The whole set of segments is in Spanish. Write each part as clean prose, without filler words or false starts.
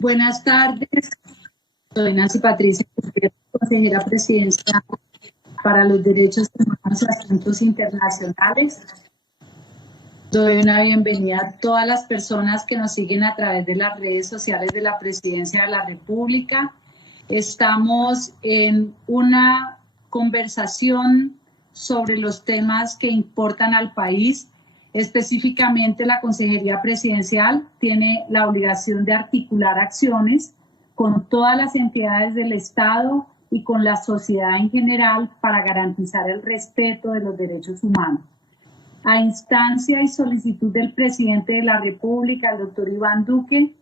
Buenas tardes, soy Nancy Patricia, consejera presidencial para los derechos humanos y asuntos internacionales. Doy una bienvenida a todas las personas que nos siguen a través de las redes sociales de la Presidencia de la República. Estamos en una conversación sobre los temas que importan al país. Específicamente, la Consejería Presidencial tiene la obligación de articular acciones con todas las entidades del Estado y con la sociedad en general para garantizar el respeto de los derechos humanos. A instancia y solicitud del presidente de la República, el doctor Iván Duque,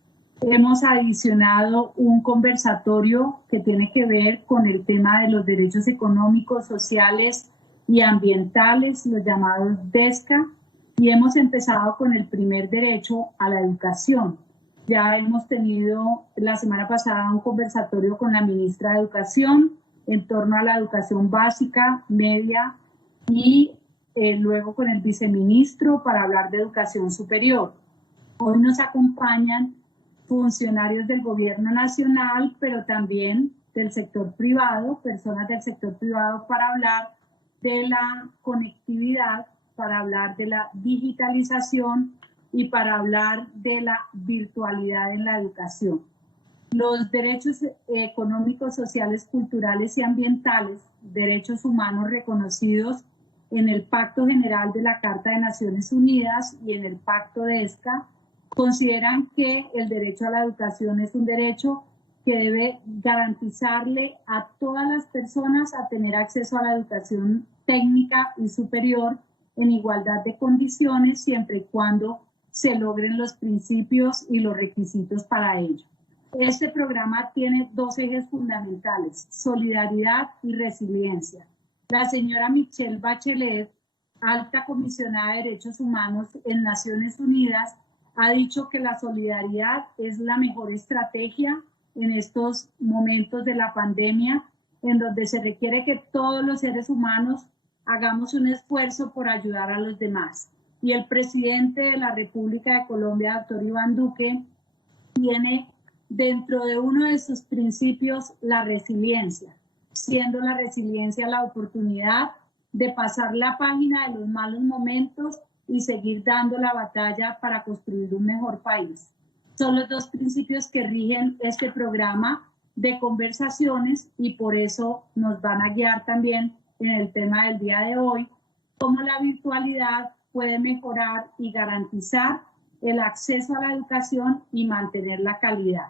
hemos adicionado un conversatorio que tiene que ver con el tema de los derechos económicos, sociales y ambientales, los llamados DESCA, y hemos empezado con el primer derecho a la educación. Ya hemos tenido la semana pasada un conversatorio con la ministra de Educación en torno a la educación básica, media y luego con el viceministro para hablar de educación superior. Hoy nos acompañan funcionarios del gobierno nacional, pero también del sector privado, personas del sector privado para hablar de la conectividad, para hablar de la digitalización y para hablar de la virtualidad en la educación. Los derechos económicos, sociales, culturales y ambientales, derechos humanos reconocidos en el Pacto General de la Carta de Naciones Unidas y en el Pacto de ESCA, consideran que el derecho a la educación es un derecho que debe garantizarle a todas las personas a tener acceso a la educación técnica y superior en igualdad de condiciones, siempre y cuando se logren los principios y los requisitos para ello. Este programa tiene dos ejes fundamentales: solidaridad y resiliencia. La señora Michelle Bachelet, alta comisionada de Derechos Humanos en Naciones Unidas, ha dicho que la solidaridad es la mejor estrategia en estos momentos de la pandemia, en donde se requiere que todos los seres humanos hagamos un esfuerzo por ayudar a los demás. Y el presidente de la República de Colombia, doctor Iván Duque, tiene dentro de uno de sus principios la resiliencia, siendo la resiliencia la oportunidad de pasar la página de los malos momentos y seguir dando la batalla para construir un mejor país. Son los dos principios que rigen este programa de conversaciones y por eso nos van a guiar también en el tema del día de hoy, cómo la virtualidad puede mejorar y garantizar el acceso a la educación y mantener la calidad.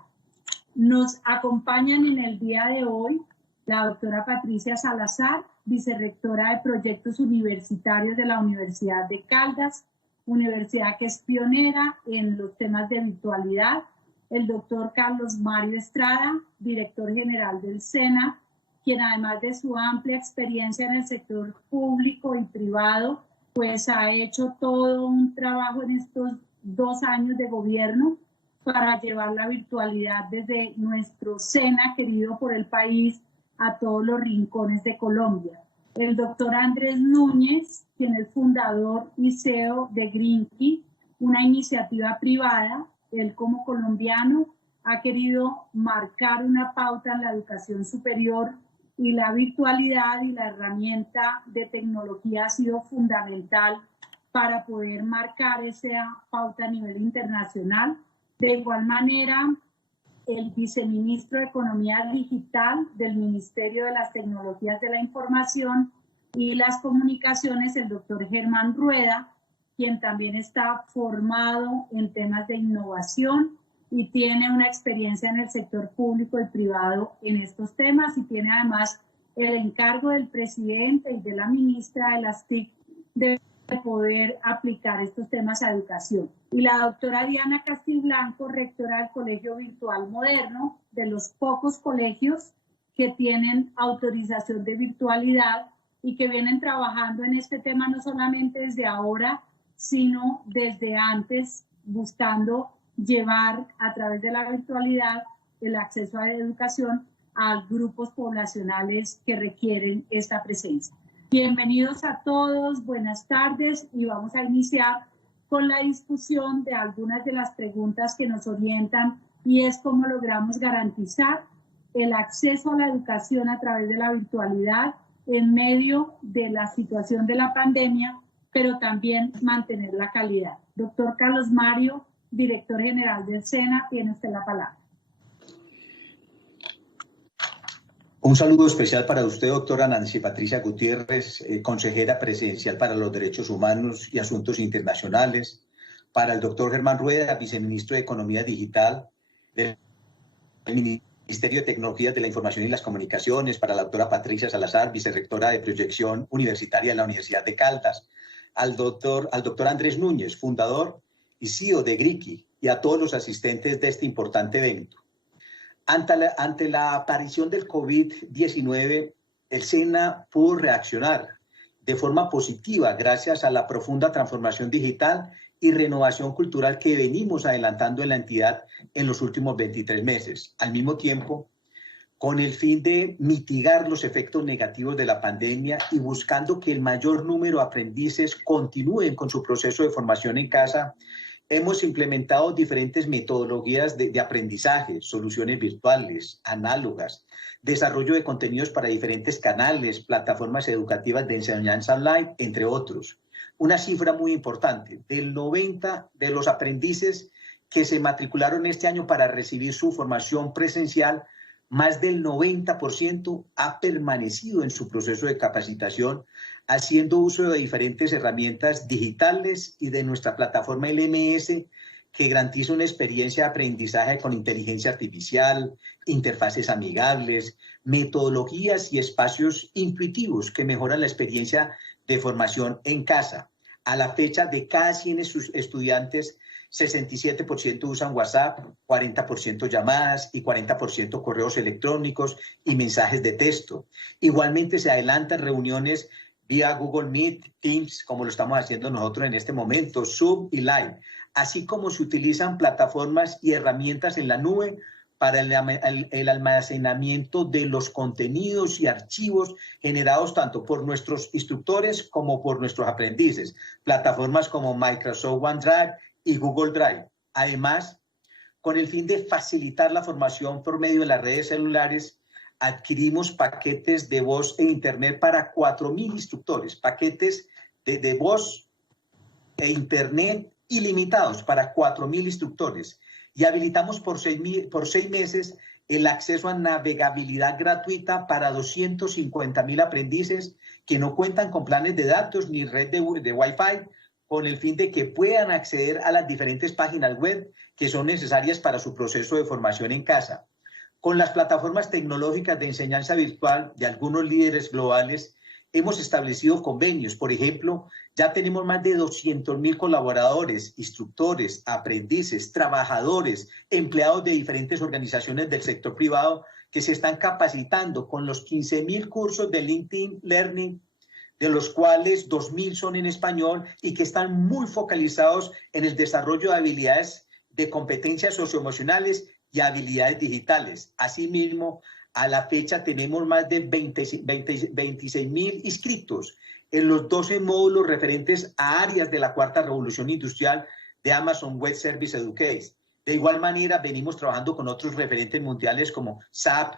Nos acompañan en el día de hoy la doctora Patricia Salazar, vicerrectora de Proyectos Universitarios de la Universidad de Caldas, universidad que es pionera en los temas de virtualidad, el doctor Carlos Mario Estrada, director general del SENA, quien además de su amplia experiencia en el sector público y privado, pues ha hecho todo un trabajo en estos 2 años de gobierno para llevar la virtualidad desde nuestro SENA, querido por el país, a todos los rincones de Colombia. El doctor Andrés Núñez, quien es fundador y CEO de Greenkey, una iniciativa privada. Él como colombiano ha querido marcar una pauta en la educación superior y la virtualidad y la herramienta de tecnología ha sido fundamental para poder marcar esa pauta a nivel internacional. De igual manera, el viceministro de Economía Digital del Ministerio de las Tecnologías de la Información y las Comunicaciones, el doctor Germán Rueda, quien también está formado en temas de innovación y tiene una experiencia en el sector público y privado en estos temas y tiene además el encargo del presidente y de la ministra de las TIC de poder aplicar estos temas a educación. Y la doctora Diana Castiblanco, rectora del Colegio Virtual Moderno, de los pocos colegios que tienen autorización de virtualidad y que vienen trabajando en este tema no solamente desde ahora, sino desde antes, buscando llevar a través de la virtualidad el acceso a la educación a grupos poblacionales que requieren esta presencia. Bienvenidos a todos, buenas tardes y vamos a iniciar con la discusión de algunas de las preguntas que nos orientan y es cómo logramos garantizar el acceso a la educación a través de la virtualidad en medio de la situación de la pandemia, pero también mantener la calidad. Doctor Carlos Mario, director general del SENA, tiene usted la palabra. Un saludo especial para usted, doctora Nancy Patricia Gutiérrez, consejera presidencial para los Derechos Humanos y Asuntos Internacionales, para el doctor Germán Rueda, viceministro de Economía Digital del Ministerio de Tecnologías de la Información y las Comunicaciones, para la doctora Patricia Salazar, vicerrectora de Proyección Universitaria de la Universidad de Caldas, al doctor Andrés Núñez, fundador y CEO de GRIKI, y a todos los asistentes de este importante evento. Ante la aparición del COVID-19, el SENA pudo reaccionar de forma positiva gracias a la profunda transformación digital y renovación cultural que venimos adelantando en la entidad en los últimos 23 meses. Al mismo tiempo, con el fin de mitigar los efectos negativos de la pandemia y buscando que el mayor número de aprendices continúen con su proceso de formación en casa, hemos implementado diferentes metodologías de aprendizaje, soluciones virtuales, análogas, desarrollo de contenidos para diferentes canales, plataformas educativas de enseñanza online, entre otros. Una cifra muy importante, del 90% de los aprendices que se matricularon este año para recibir su formación presencial, más del 90% ha permanecido en su proceso de capacitación, haciendo uso de diferentes herramientas digitales y de nuestra plataforma LMS, que garantiza una experiencia de aprendizaje con inteligencia artificial, interfaces amigables, metodologías y espacios intuitivos que mejoran la experiencia de formación en casa. A la fecha, de cada 100 estudiantes, 67% usan WhatsApp, 40% llamadas y 40% correos electrónicos y mensajes de texto. Igualmente se adelantan reuniones vía Google Meet, Teams, como lo estamos haciendo nosotros en este momento, Zoom y Live, así como se utilizan plataformas y herramientas en la nube para el almacenamiento de los contenidos y archivos generados tanto por nuestros instructores como por nuestros aprendices, plataformas como Microsoft OneDrive y Google Drive. Además, con el fin de facilitar la formación por medio de las redes celulares, adquirimos paquetes de voz e internet para 4.000 instructores, paquetes de voz e internet ilimitados para 4.000 instructores, y habilitamos por 6 meses el acceso a navegabilidad gratuita para 250.000 aprendices que no cuentan con planes de datos ni red de Wi-Fi, con el fin de que puedan acceder a las diferentes páginas web que son necesarias para su proceso de formación en casa. Con las plataformas tecnológicas de enseñanza virtual de algunos líderes globales, hemos establecido convenios. Por ejemplo, ya tenemos más de 200.000 colaboradores, instructores, aprendices, trabajadores, empleados de diferentes organizaciones del sector privado que se están capacitando con los 15.000 cursos de LinkedIn Learning, de los cuales 2.000 son en español y que están muy focalizados en el desarrollo de habilidades de competencias socioemocionales y habilidades digitales. Asimismo, a la fecha tenemos más de 26.000 inscritos en los 12 módulos referentes a áreas de la cuarta revolución industrial de Amazon Web Service Education. De igual manera, venimos trabajando con otros referentes mundiales como SAP,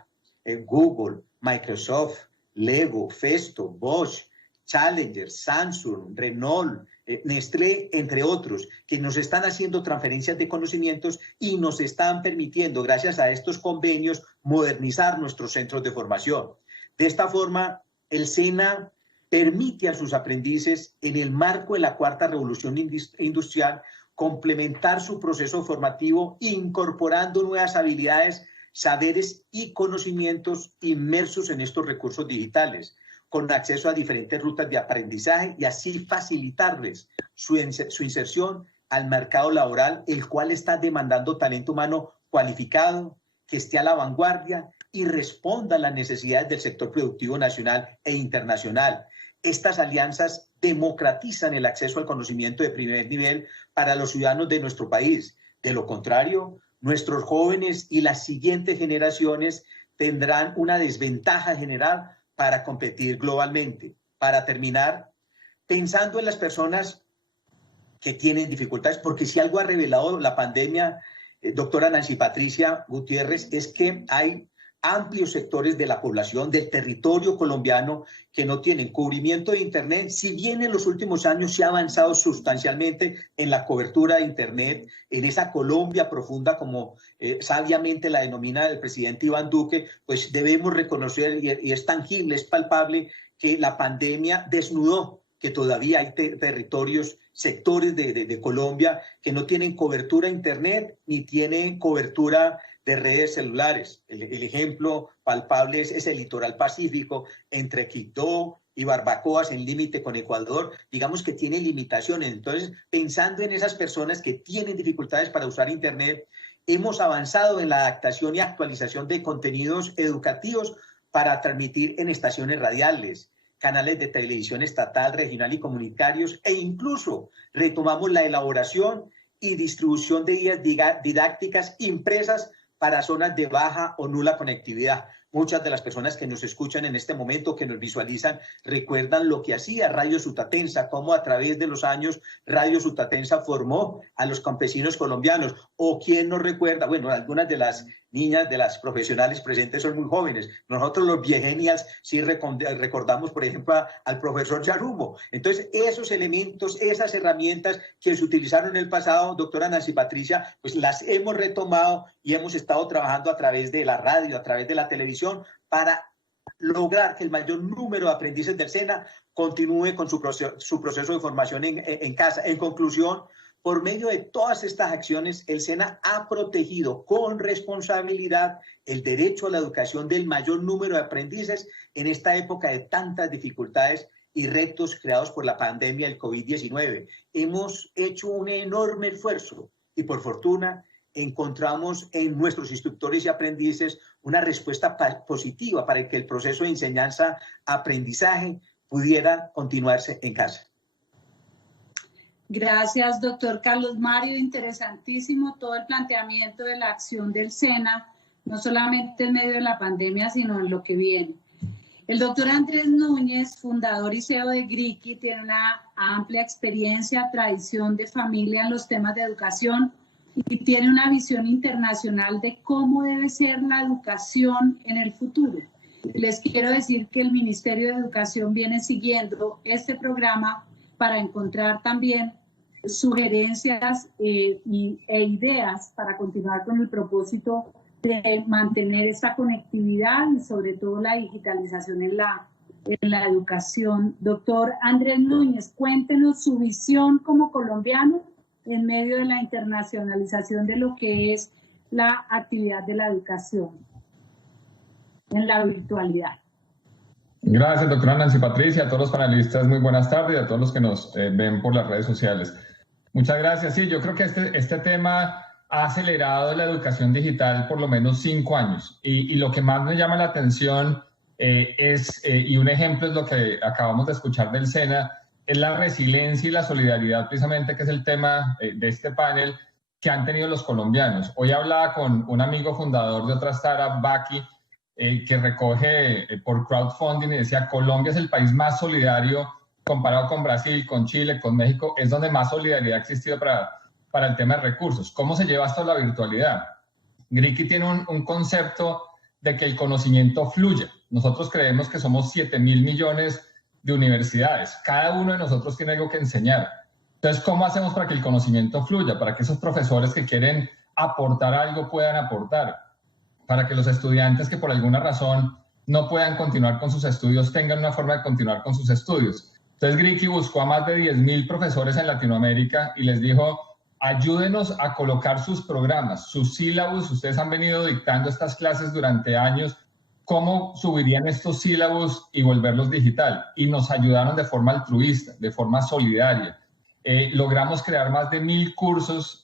Google, Microsoft, Lego, Festo, Bosch, Challenger, Samsung, Renault, Nestlé, entre otros, que nos están haciendo transferencias de conocimientos y nos están permitiendo, gracias a estos convenios, modernizar nuestros centros de formación. De esta forma, el SENA permite a sus aprendices, en el marco de la cuarta revolución industrial, complementar su proceso formativo incorporando nuevas habilidades, saberes y conocimientos inmersos en estos recursos digitales, con acceso a diferentes rutas de aprendizaje y así facilitarles su inserción al mercado laboral, el cual está demandando talento humano cualificado, que esté a la vanguardia y responda a las necesidades del sector productivo nacional e internacional. Estas alianzas democratizan el acceso al conocimiento de primer nivel para los ciudadanos de nuestro país. De lo contrario, nuestros jóvenes y las siguientes generaciones tendrán una desventaja general para competir globalmente. Para terminar, pensando en las personas que tienen dificultades, porque si algo ha revelado la pandemia doctora Nancy Patricia Gutiérrez, es que hay amplios sectores de la población, del territorio colombiano, que no tienen cubrimiento de Internet. Si bien en los últimos años se ha avanzado sustancialmente en la cobertura de Internet, en esa Colombia profunda, como sabiamente la denomina el presidente Iván Duque, pues debemos reconocer, y es tangible, es palpable, que la pandemia desnudó que todavía hay territorios, sectores de Colombia que no tienen cobertura a Internet ni tienen cobertura de redes celulares. El ejemplo palpable es el litoral pacífico entre Quibdó y Barbacoas en límite con Ecuador, digamos que tiene limitaciones. Entonces, pensando en esas personas que tienen dificultades para usar Internet, hemos avanzado en la adaptación y actualización de contenidos educativos para transmitir en estaciones radiales, canales de televisión estatal, regional y comunitarios, e incluso retomamos la elaboración y distribución de guías didácticas impresas para zonas de baja o nula conectividad. Muchas de las personas que nos escuchan en este momento, que nos visualizan, recuerdan lo que hacía Radio Sutatensa, cómo a través de los años Radio Sutatensa formó a los campesinos colombianos. O quién nos recuerda, bueno, algunas de las niñas, de las profesionales presentes son muy jóvenes. Nosotros los viegenials sí recordamos, por ejemplo, al profesor Yarumo. Entonces, esos elementos, esas herramientas que se utilizaron en el pasado, doctora Nancy Patricia, pues las hemos retomado y hemos estado trabajando a través de la radio, a través de la televisión, para lograr que el mayor número de aprendices del SENA continúe con su proceso de formación en casa. En conclusión, por medio de todas estas acciones, el SENA ha protegido con responsabilidad el derecho a la educación del mayor número de aprendices en esta época de tantas dificultades y retos creados por la pandemia del COVID-19. Hemos hecho un enorme esfuerzo y, por fortuna, encontramos en nuestros instructores y aprendices una respuesta positiva para que el proceso de enseñanza-aprendizaje pudiera continuarse en casa. Gracias, doctor Carlos Mario. Interesantísimo todo el planteamiento de la acción del SENA, no solamente en medio de la pandemia, sino en lo que viene. El doctor Andrés Núñez, fundador y CEO de GRIKI, tiene una amplia experiencia, tradición de familia en los temas de educación y tiene una visión internacional de cómo debe ser la educación en el futuro. Les quiero decir que el Ministerio de Educación viene siguiendo este programa para encontrar también sugerencias e ideas para continuar con el propósito de mantener esta conectividad y sobre todo la digitalización en la educación. Doctor Andrés Núñez, cuéntenos su visión como colombiano en medio de la internacionalización de lo que es la actividad de la educación en la virtualidad. Gracias, doctora Nancy Patricia, a todos los panelistas, muy buenas tardes, y a todos los que nos ven por las redes sociales. Muchas gracias. Sí, yo creo que este tema ha acelerado la educación digital por lo menos 5 años, y lo que más me llama la atención y un ejemplo es lo que acabamos de escuchar del SENA, es la resiliencia y la solidaridad, precisamente, que es el tema de este panel, que han tenido los colombianos. Hoy hablaba con un amigo fundador de otra startup, Baki, que recoge por crowdfunding, y decía: Colombia es el país más solidario comparado con Brasil, con Chile, con México, es donde más solidaridad ha existido para el tema de recursos. ¿Cómo se lleva esto a la virtualidad? GRIKI tiene un concepto de que el conocimiento fluya. Nosotros creemos que somos 7.000 millones de universidades. Cada uno de nosotros tiene algo que enseñar. Entonces, ¿cómo hacemos para que el conocimiento fluya? Para que esos profesores que quieren aportar algo puedan aportar. Para que los estudiantes que por alguna razón no puedan continuar con sus estudios tengan una forma de continuar con sus estudios. Entonces, GRIKI buscó a más de 10.000 profesores en Latinoamérica y les dijo: ayúdenos a colocar sus programas, sus sílabos. Ustedes han venido dictando estas clases durante años. ¿Cómo subirían estos sílabos y volverlos digital? Y nos ayudaron de forma altruista, de forma solidaria. Logramos crear más de 1.000 cursos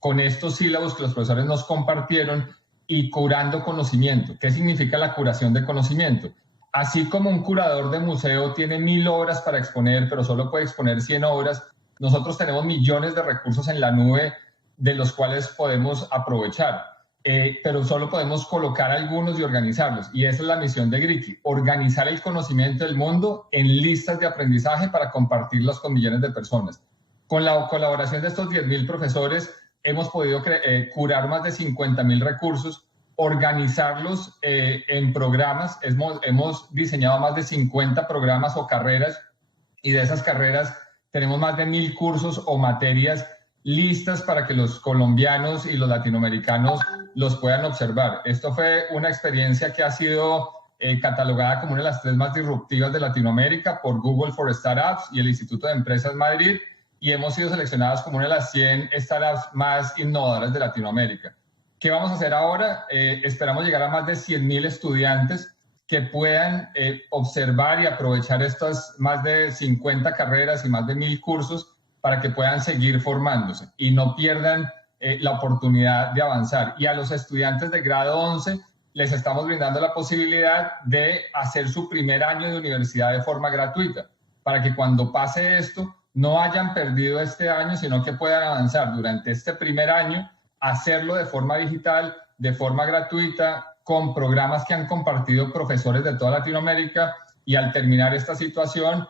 con estos sílabos que los profesores nos compartieron, y curando conocimiento. ¿Qué significa la curación de conocimiento? Así como un curador de museo tiene 1.000 obras para exponer, pero solo puede exponer 100 obras, nosotros tenemos millones de recursos en la nube de los cuales podemos aprovechar. Pero solo podemos colocar algunos y organizarlos. Y esa es la misión de GRIKI: organizar el conocimiento del mundo en listas de aprendizaje para compartirlos con millones de personas. Con la colaboración de estos 10.000 profesores, hemos podido curar más de 50.000 recursos, organizarlos en programas. Hemos diseñado más de 50 programas o carreras, y de esas carreras tenemos más de 1.000 cursos o materias listas para que los colombianos y los latinoamericanos los puedan observar. Esto fue una experiencia que ha sido catalogada como una de las 3 más disruptivas de Latinoamérica por Google for Startups y el Instituto de Empresas Madrid, y hemos sido seleccionados como una de las 100 startups más innovadoras de Latinoamérica. ¿Qué vamos a hacer ahora? Esperamos llegar a más de 100.000 estudiantes que puedan observar y aprovechar estas más de 50 carreras y más de 1.000 cursos para que puedan seguir formándose y no pierdan la oportunidad de avanzar. Y a los estudiantes de grado 11 les estamos brindando la posibilidad de hacer su primer año de universidad de forma gratuita, para que cuando pase esto no hayan perdido este año, sino que puedan avanzar durante este primer año, hacerlo de forma digital, de forma gratuita, con programas que han compartido profesores de toda Latinoamérica, y al terminar esta situación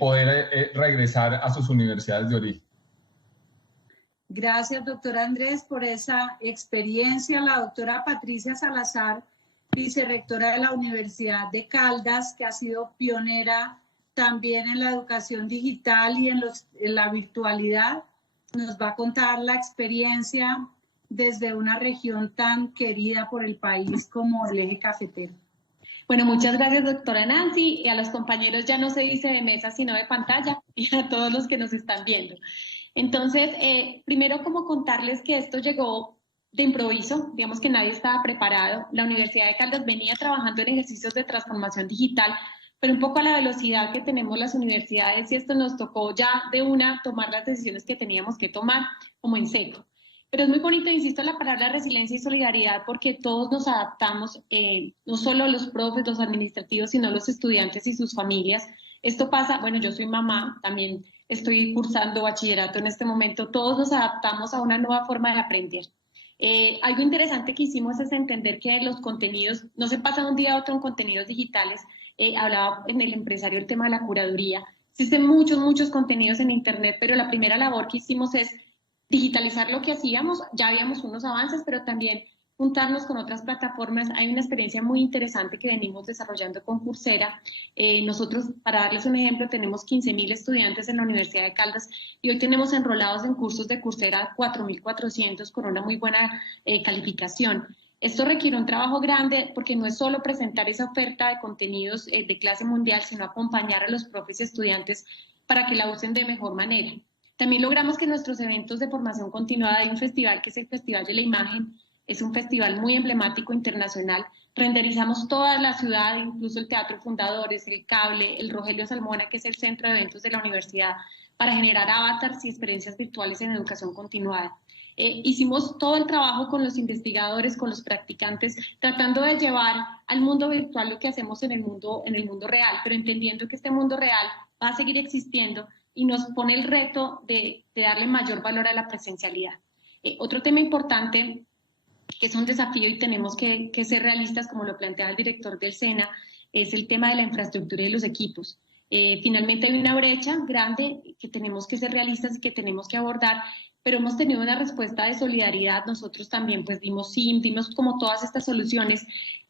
poder regresar a sus universidades de origen. Gracias, doctor Andrés, por esa experiencia. La doctora Patricia Salazar, vicerrectora de la Universidad de Caldas, que ha sido pionera también en la educación digital y en la virtualidad, nos va a contar la experiencia desde una región tan querida por el país como el Eje Cafetero. Bueno, muchas gracias, doctora Nancy, y a los compañeros ya no se dice de mesa, sino de pantalla, y a todos los que nos están viendo. Entonces, primero como contarles que esto llegó de improviso, digamos que nadie estaba preparado. La Universidad de Caldas venía trabajando en ejercicios de transformación digital, pero un poco a la velocidad que tenemos las universidades, y esto nos tocó ya de una tomar las decisiones que teníamos que tomar, como en seco. Pero es muy bonito, insisto, la palabra resiliencia y solidaridad, porque todos nos adaptamos, no solo los profes, los administrativos, sino los estudiantes y sus familias. Esto pasa, bueno, yo soy mamá, también estoy cursando bachillerato en este momento, todos nos adaptamos a una nueva forma de aprender. Algo interesante que hicimos es entender que los contenidos, no se pasa de un día a otro en contenidos digitales. Hablaba en el empresario el tema de la curaduría. Existen muchos contenidos en internet, pero la primera labor que hicimos es digitalizar lo que hacíamos. Ya habíamos unos avances, pero también juntarnos con otras plataformas. Hay una experiencia muy interesante que venimos desarrollando con Coursera. Nosotros, para darles un ejemplo, tenemos 15.000 estudiantes en la Universidad de Caldas y hoy tenemos enrolados en cursos de Coursera 4.400 con una muy buena calificación. Esto requiere un trabajo grande porque no es solo presentar esa oferta de contenidos de clase mundial, sino acompañar a los profes y estudiantes para que la usen de mejor manera. También logramos que nuestros eventos de formación continuada, hay un festival que es el Festival de la Imagen, es un festival muy emblemático internacional. Renderizamos toda la ciudad, incluso el Teatro Fundadores, el Cable, el Rogelio Salmona, que es el centro de eventos de la universidad, para generar avatars y experiencias virtuales en educación continuada. Hicimos todo el trabajo con los investigadores, con los practicantes, tratando de llevar al mundo virtual lo que hacemos en el mundo real, pero entendiendo que este mundo real va a seguir existiendo y nos pone el reto de darle mayor valor a la presencialidad. Otro tema importante, que es un desafío y tenemos que ser realistas, como lo planteaba el director del SENA, es el tema de la infraestructura y los equipos. Finalmente hay una brecha grande que tenemos que ser realistas y que tenemos que abordar, pero hemos tenido una respuesta de solidaridad. Nosotros también pues dimos como todas estas soluciones,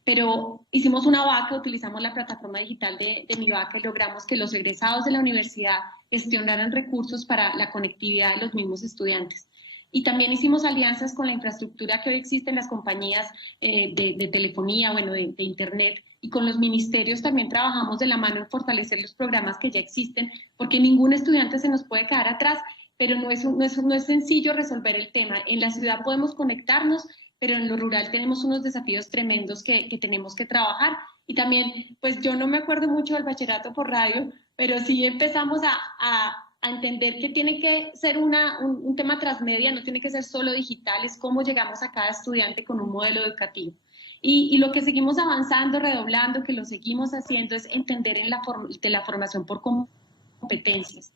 pero hicimos una vaca, utilizamos la plataforma digital de Mi Vaca y logramos que los egresados de la universidad gestionaran recursos para la conectividad de los mismos estudiantes. Y también hicimos alianzas con la infraestructura que hoy existe en las compañías de telefonía, bueno, de internet, y con los ministerios también trabajamos de la mano en fortalecer los programas que ya existen, porque ningún estudiante se nos puede quedar atrás, pero no es sencillo resolver el tema. En la ciudad podemos conectarnos, pero en lo rural tenemos unos desafíos tremendos que tenemos que trabajar. Y también, pues yo no me acuerdo mucho del bachillerato por radio, pero sí empezamos a entender que tiene que ser un tema transmedia, no tiene que ser solo digital, es cómo llegamos a cada estudiante con un modelo educativo. Y lo que seguimos avanzando, redoblando, que lo seguimos haciendo, es entender de la formación por competencias.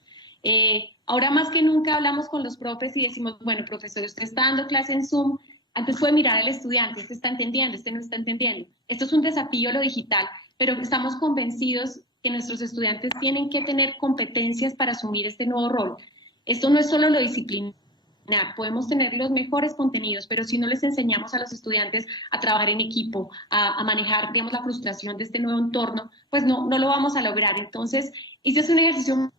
Ahora más que nunca hablamos con los profes y decimos, bueno, profesor, usted está dando clase en Zoom, antes fue mirar al estudiante, este está entendiendo, este no está entendiendo. Esto es un desafío lo digital, pero estamos convencidos que nuestros estudiantes tienen que tener competencias para asumir este nuevo rol. Esto no es solo lo disciplinario, podemos tener los mejores contenidos, pero si no les enseñamos a los estudiantes a trabajar en equipo, a manejar, digamos, la frustración de este nuevo entorno, pues no lo vamos a lograr. Entonces, ese es un ejercicio.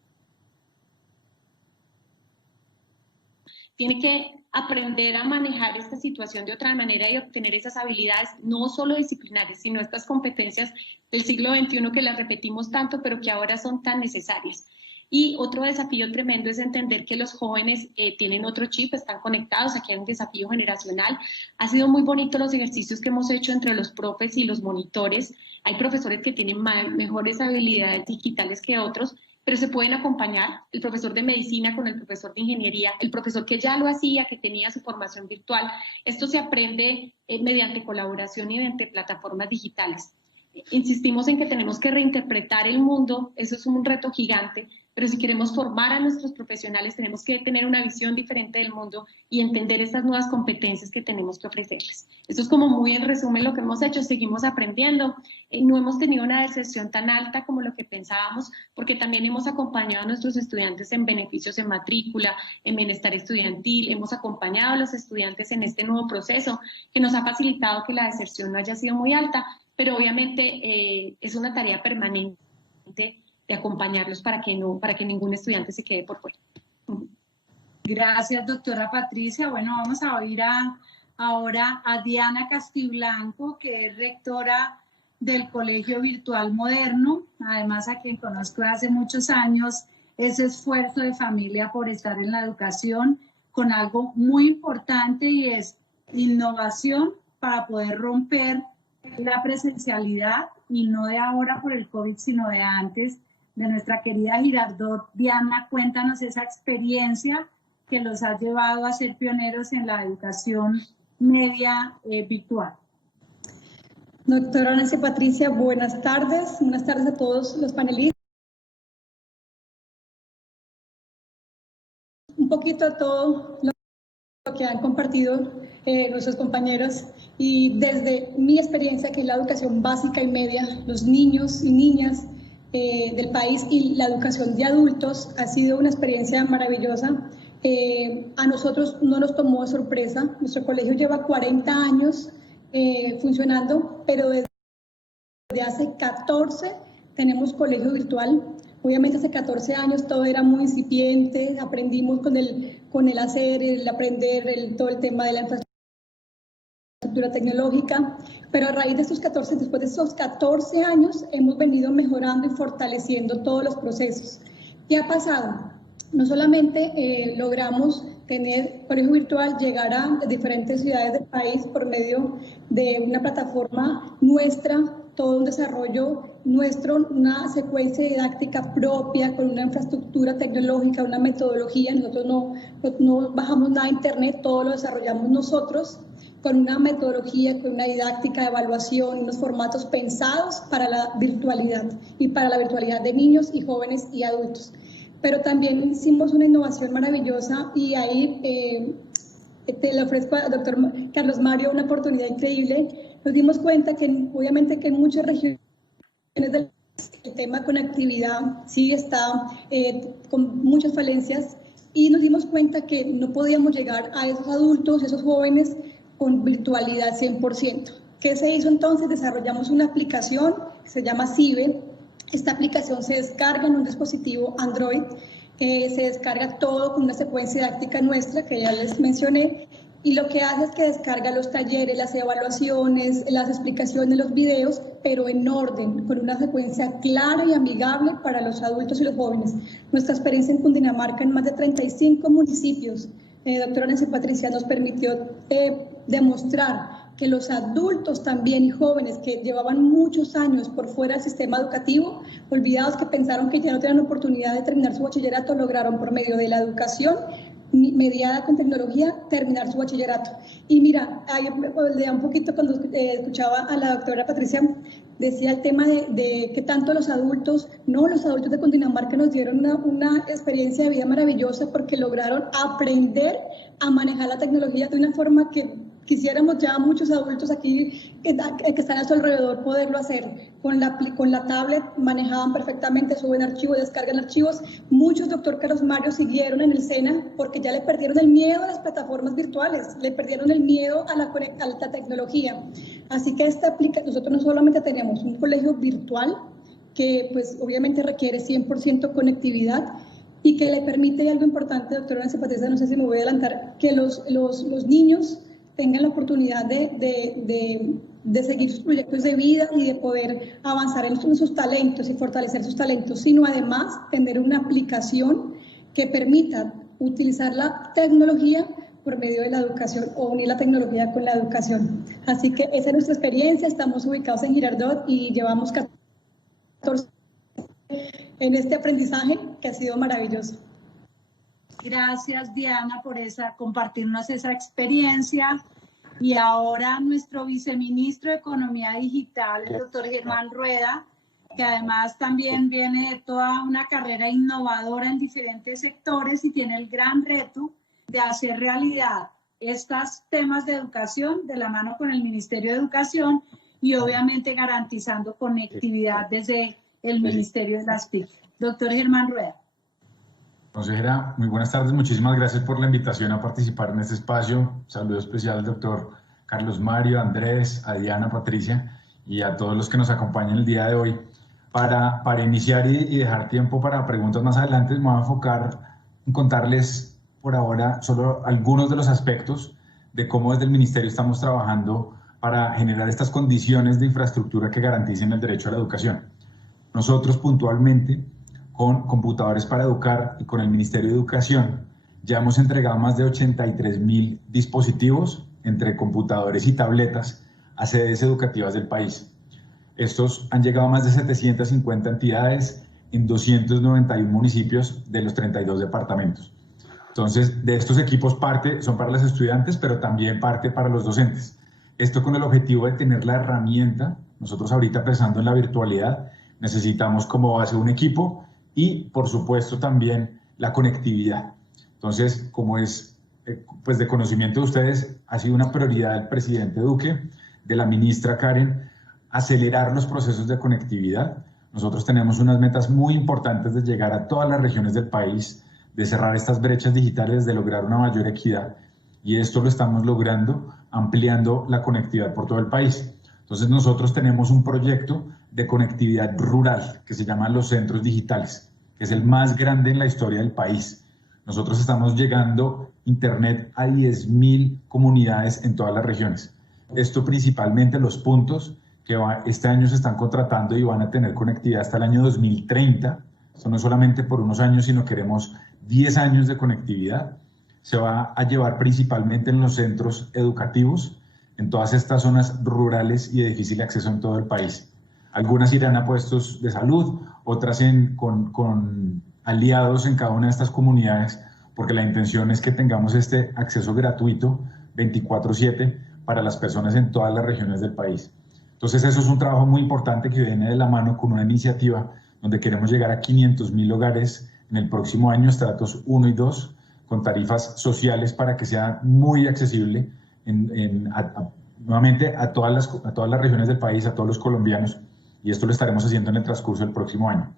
Tiene que aprender a manejar esta situación de otra manera y obtener esas habilidades, no solo disciplinares, sino estas competencias del siglo XXI que las repetimos tanto, pero que ahora son tan necesarias. Y otro desafío tremendo es entender que los jóvenes tienen otro chip, están conectados, aquí hay un desafío generacional. Ha sido muy bonito los ejercicios que hemos hecho entre los profes y los monitores. Hay profesores que tienen mejores habilidades digitales que otros, pero se pueden acompañar, el profesor de medicina con el profesor de ingeniería, el profesor que ya lo hacía, que tenía su formación virtual. Esto se aprende mediante colaboración y mediante plataformas digitales. Insistimos en que tenemos que reinterpretar el mundo, eso es un reto gigante, pero si queremos formar a nuestros profesionales tenemos que tener una visión diferente del mundo y entender estas nuevas competencias que tenemos que ofrecerles. Esto es como muy en resumen lo que hemos hecho, seguimos aprendiendo, no hemos tenido una deserción tan alta como lo que pensábamos, porque también hemos acompañado a nuestros estudiantes en beneficios en matrícula, en bienestar estudiantil, hemos acompañado a los estudiantes en este nuevo proceso que nos ha facilitado que la deserción no haya sido muy alta, pero obviamente es una tarea permanente de acompañarlos para que ningún estudiante se quede por fuera. Gracias, doctora Patricia. Bueno, vamos a oír ahora a Diana Castiblanco, que es rectora del Colegio Virtual Moderno, además a quien conozco hace muchos años, ese esfuerzo de familia por estar en la educación con algo muy importante y es innovación para poder romper la presencialidad y no de ahora por el COVID, sino de antes, de nuestra querida Girardot. Diana, cuéntanos esa experiencia que los ha llevado a ser pioneros en la educación media virtual. Doctora Nancy Patricia, buenas tardes a todos los panelistas. Un poquito de todo lo que han compartido nuestros compañeros y desde mi experiencia, que es la educación básica y media, los niños y niñas del país y la educación de adultos, ha sido una experiencia maravillosa. A nosotros no nos tomó de sorpresa, nuestro colegio lleva 40 años funcionando, pero desde hace 14 tenemos colegio virtual. Obviamente hace 14 años todo era muy incipiente, aprendimos con el hacer, el aprender, todo el tema de la infraestructura tecnológica, pero a raíz de después de esos 14 años hemos venido mejorando y fortaleciendo todos los procesos. ¿Qué ha pasado? No solamente logramos tener colegio virtual, llegar a diferentes ciudades del país por medio de una plataforma nuestra, todo un desarrollo nuestro, una secuencia didáctica propia, con una infraestructura tecnológica, una metodología. Nosotros no bajamos nada a internet, todo lo desarrollamos nosotros, con una metodología, con una didáctica de evaluación, unos formatos pensados para la virtualidad y para la virtualidad de niños y jóvenes y adultos. Pero también hicimos una innovación maravillosa y ahí le ofrezco al doctor Carlos Mario una oportunidad increíble. Nos dimos cuenta que obviamente que en muchas regiones del el tema conectividad sí está con muchas falencias y nos dimos cuenta que no podíamos llegar a esos adultos, esos jóvenes con virtualidad 100%. ¿Qué se hizo entonces? Desarrollamos una aplicación que se llama CIBE. Esta aplicación se descarga en un dispositivo Android, se descarga todo con una secuencia didáctica nuestra que ya les mencioné, y lo que hace es que descarga los talleres, las evaluaciones, las explicaciones, los videos, pero en orden, con una secuencia clara y amigable para los adultos y los jóvenes. Nuestra experiencia en Cundinamarca, en más de 35 municipios, doctora Nancy Patricia, nos permitió demostrar que los adultos también y jóvenes que llevaban muchos años por fuera del sistema educativo, olvidados, que pensaron que ya no tenían oportunidad de terminar su bachillerato, lograron por medio de la educación mediada con tecnología terminar su bachillerato. Y mira, yo leía un poquito cuando escuchaba a la doctora Patricia, decía el tema de que tanto los adultos de Cundinamarca nos dieron una experiencia de vida maravillosa porque lograron aprender a manejar la tecnología de una forma que quisiéramos ya muchos adultos aquí que están a su alrededor poderlo hacer. Con la tablet manejaban perfectamente, suben archivos, descargan archivos. Muchos, doctor Carlos Mario, siguieron en el SENA porque ya le perdieron el miedo a las plataformas virtuales, le perdieron el miedo a la tecnología. Así que nosotros no solamente tenemos un colegio virtual que pues obviamente requiere 100% conectividad, y que le permite algo importante, doctora Nancy Patricia, no sé si me voy a adelantar, que los niños tengan la oportunidad de seguir sus proyectos de vida y de poder avanzar en sus talentos y fortalecer sus talentos, sino además tener una aplicación que permita utilizar la tecnología por medio de la educación o unir la tecnología con la educación. Así que esa es nuestra experiencia, estamos ubicados en Girardot y llevamos 14 en este aprendizaje que ha sido maravilloso. Gracias, Diana, por compartirnos esa experiencia. Y ahora nuestro viceministro de Economía Digital, el doctor Germán Rueda, que además también viene de toda una carrera innovadora en diferentes sectores y tiene el gran reto de hacer realidad estos temas de educación de la mano con el Ministerio de Educación y obviamente garantizando conectividad desde el Ministerio de las TIC. Doctor Germán Rueda. Consejera, muy buenas tardes. Muchísimas gracias por la invitación a participar en este espacio. Saludo especial al doctor Carlos Mario, Andrés, a Diana, Patricia y a todos los que nos acompañan el día de hoy. Para iniciar y dejar tiempo para preguntas más adelante, me voy a enfocar en contarles por ahora solo algunos de los aspectos de cómo desde el Ministerio estamos trabajando para generar estas condiciones de infraestructura que garanticen el derecho a la educación. Nosotros puntualmente, con Computadores para Educar y con el Ministerio de Educación, ya hemos entregado más de 83.000 dispositivos entre computadores y tabletas a sedes educativas del país. Estos han llegado a más de 750 entidades en 291 municipios de los 32 departamentos. Entonces, de estos equipos parte son para los estudiantes, pero también parte para los docentes. Esto con el objetivo de tener la herramienta. Nosotros ahorita pensando en la virtualidad, necesitamos como base un equipo y, por supuesto, también la conectividad. Entonces, como es pues de conocimiento de ustedes, ha sido una prioridad del presidente Duque, de la ministra Karen, acelerar los procesos de conectividad. Nosotros tenemos unas metas muy importantes de llegar a todas las regiones del país, de cerrar estas brechas digitales, de lograr una mayor equidad. Y esto lo estamos logrando ampliando la conectividad por todo el país. Entonces, nosotros tenemos un proyecto de conectividad rural que se llama Los Centros Digitales, que es el más grande en la historia del país. Nosotros estamos llegando internet a 10.000 comunidades en todas las regiones. Esto principalmente los puntos que este año se están contratando y van a tener conectividad hasta el año 2030. Esto no solamente por unos años, sino queremos 10 años de conectividad. Se va a llevar principalmente en los centros educativos, en todas estas zonas rurales y de difícil acceso en todo el país. Algunas irán a puestos de salud, otras con aliados en cada una de estas comunidades, porque la intención es que tengamos este acceso gratuito 24/7 para las personas en todas las regiones del país. Entonces eso es un trabajo muy importante que viene de la mano con una iniciativa donde queremos llegar a 500.000 hogares en el próximo año, estratos 1 y 2, con tarifas sociales para que sea muy accesible nuevamente a todas las regiones del país, a todos los colombianos, y esto lo estaremos haciendo en el transcurso del próximo año.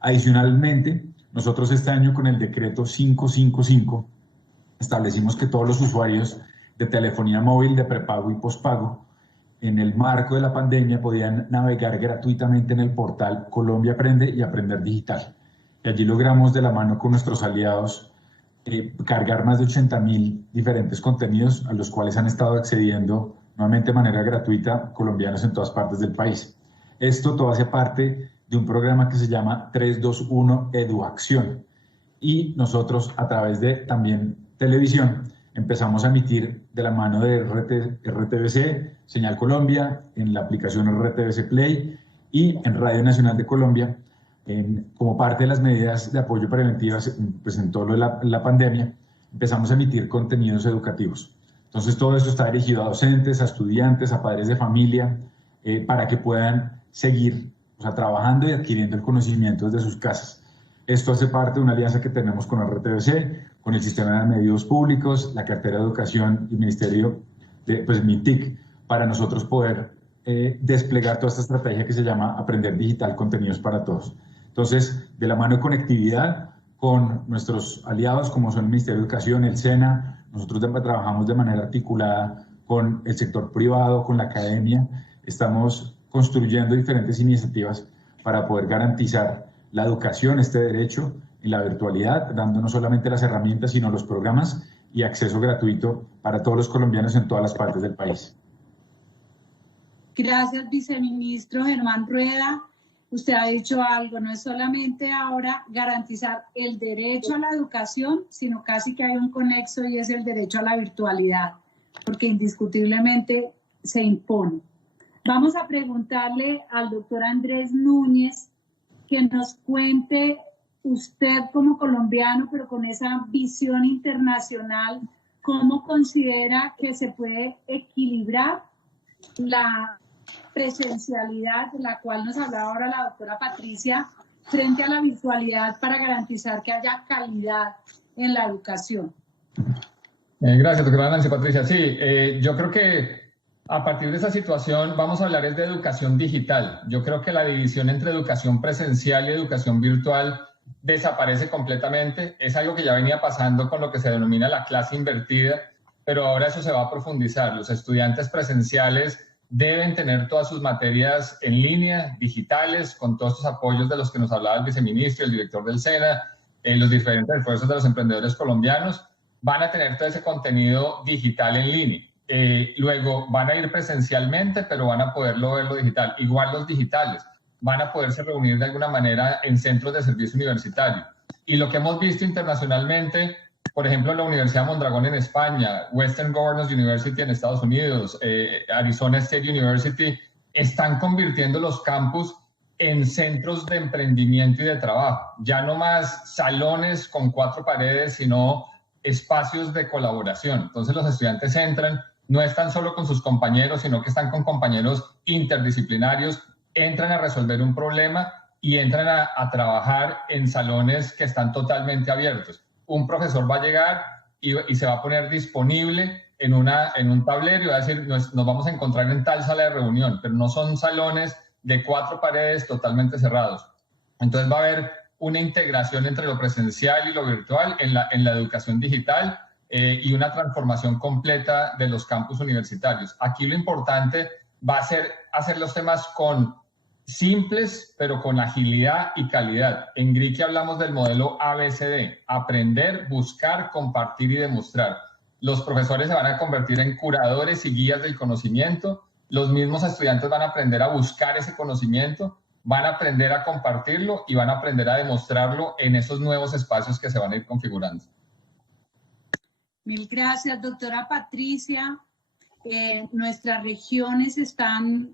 Adicionalmente, nosotros este año con el decreto 555 establecimos que todos los usuarios de telefonía móvil de prepago y pospago en el marco de la pandemia podían navegar gratuitamente en el portal Colombia Aprende y Aprender Digital. Y allí logramos de la mano con nuestros aliados cargar más de 80.000 diferentes contenidos a los cuales han estado accediendo nuevamente de manera gratuita colombianos en todas partes del país. Esto todo hace parte de un programa que se llama 321 Eduacción y nosotros a través de también televisión empezamos a emitir de la mano de RTBC, Señal Colombia, en la aplicación RTBC Play y en Radio Nacional de Colombia, como parte de las medidas de apoyo preventivas pues en todo lo de la pandemia, empezamos a emitir contenidos educativos. Entonces todo esto está dirigido a docentes, a estudiantes, a padres de familia, para que puedan seguir trabajando y adquiriendo el conocimiento desde sus casas. Esto hace parte de una alianza que tenemos con RTBC, con el Sistema de Medios Públicos, la Cartera de Educación y el Ministerio mi TIC, para nosotros poder desplegar toda esta estrategia que se llama Aprender Digital, Contenidos para Todos. Entonces, de la mano de conectividad con nuestros aliados como son el Ministerio de Educación, el SENA, nosotros trabajamos de manera articulada con el sector privado, con la academia, estamos construyendo diferentes iniciativas para poder garantizar la educación, este derecho en la virtualidad, dando no solamente las herramientas, sino los programas y acceso gratuito para todos los colombianos en todas las partes del país. Gracias, viceministro Germán Rueda. Usted ha dicho algo, no es solamente ahora garantizar el derecho a la educación, sino casi que hay un conexo y es el derecho a la virtualidad, porque indiscutiblemente se impone. Vamos a preguntarle al doctor Andrés Núñez que nos cuente usted como colombiano, pero con esa visión internacional, cómo considera que se puede equilibrar la presencialidad, de la cual nos hablaba ahora la doctora Patricia, frente a la virtualidad para garantizar que haya calidad en la educación. Gracias, doctora Nancy Patricia. Sí, yo creo que a partir de esa situación vamos a hablar de educación digital. Yo creo que la división entre educación presencial y educación virtual desaparece completamente. Es algo que ya venía pasando con lo que se denomina la clase invertida, pero ahora eso se va a profundizar. Los estudiantes presenciales deben tener todas sus materias en línea, digitales, con todos estos apoyos de los que nos hablaba el viceministro, el director del SENA, los diferentes esfuerzos de los emprendedores colombianos, van a tener todo ese contenido digital en línea. Luego van a ir presencialmente, pero van a poderlo verlo digital. Igual los digitales van a poderse reunir de alguna manera en centros de servicio universitario. Y lo que hemos visto internacionalmente, por ejemplo, la Universidad Mondragón en España, Western Governors University en Estados Unidos, Arizona State University, están convirtiendo los campus en centros de emprendimiento y de trabajo. Ya no más salones con 4 paredes, sino espacios de colaboración. Entonces los estudiantes entran, no están solo con sus compañeros, sino que están con compañeros interdisciplinarios, entran a resolver un problema y entran a trabajar en salones que están totalmente abiertos. Un profesor va a llegar y se va a poner disponible en un tablero y va a decir, nos vamos a encontrar en tal sala de reunión, pero no son salones de 4 paredes totalmente cerrados. Entonces va a haber una integración entre lo presencial y lo virtual en la educación digital y una transformación completa de los campus universitarios. Aquí lo importante va a ser hacer los temas simples, pero con agilidad y calidad. En GRICI hablamos del modelo ABCD, aprender, buscar, compartir y demostrar. Los profesores se van a convertir en curadores y guías del conocimiento. Los mismos estudiantes van a aprender a buscar ese conocimiento, van a aprender a compartirlo y van a aprender a demostrarlo en esos nuevos espacios que se van a ir configurando. Mil gracias, doctora Patricia. Nuestras regiones están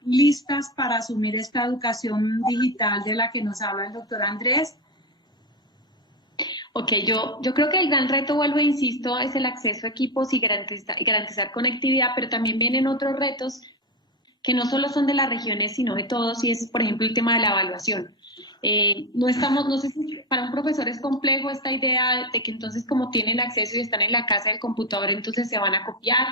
listas para asumir esta educación digital de la que nos habla el doctor Andrés. Ok, yo creo que el gran reto, vuelvo e insisto, es el acceso a equipos y garantizar conectividad, pero también vienen otros retos que no solo son de las regiones, sino de todos, y es, por ejemplo, el tema de la evaluación. No sé si para un profesor es complejo esta idea de que entonces como tienen acceso y están en la casa del computador, entonces se van a copiar.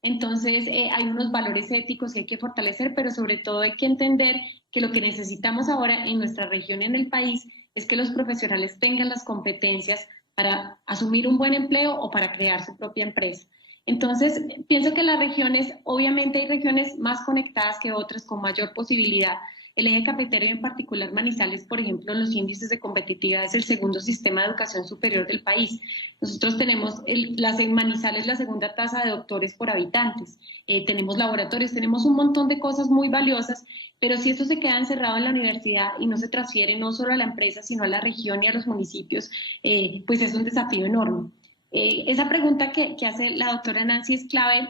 Entonces hay unos valores éticos que hay que fortalecer, pero sobre todo hay que entender que lo que necesitamos ahora en nuestra región y en el país es que los profesionales tengan las competencias para asumir un buen empleo o para crear su propia empresa. Entonces, pienso que las regiones, obviamente hay regiones más conectadas que otras con mayor posibilidad. El eje cafetero y en particular Manizales, por ejemplo, en los índices de competitividad es el segundo sistema de educación superior del país. Nosotros tenemos en Manizales la segunda tasa de doctores por habitantes. Tenemos laboratorios, tenemos un montón de cosas muy valiosas, pero si esto se queda encerrado en la universidad y no se transfiere no solo a la empresa, sino a la región y a los municipios, pues es un desafío enorme. Esa pregunta que hace la doctora Nancy es clave.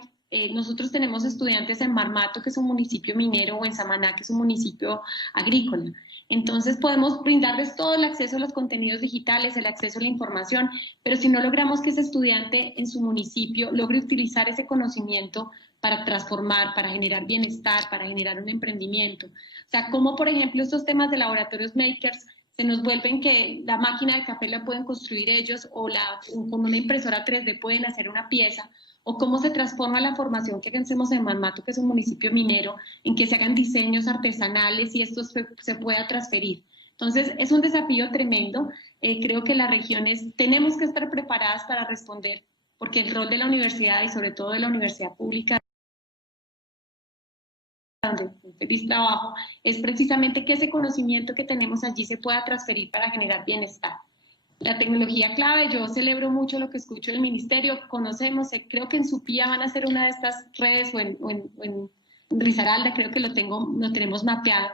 Nosotros tenemos estudiantes en Marmato, que es un municipio minero, o en Samaná, que es un municipio agrícola. Entonces podemos brindarles todo el acceso a los contenidos digitales, el acceso a la información, pero si no logramos que ese estudiante en su municipio logre utilizar ese conocimiento para transformar, para generar bienestar, para generar un emprendimiento. O sea, como por ejemplo estos temas de laboratorios makers se nos vuelven que la máquina de café la pueden construir ellos o con una impresora 3D pueden hacer una pieza, o cómo se transforma la formación que hacemos en Manmato, que es un municipio minero, en que se hagan diseños artesanales y esto se pueda transferir. Entonces, es un desafío tremendo. Creo que las regiones tenemos que estar preparadas para responder, porque el rol de la universidad y sobre todo de la universidad pública, donde feliz trabajo, es precisamente que ese conocimiento que tenemos allí se pueda transferir para generar bienestar. La tecnología clave, yo celebro mucho lo que escucho del ministerio, conocemos, creo que en Supía van a ser una de estas redes o en Risaralda, creo que lo tenemos mapeado,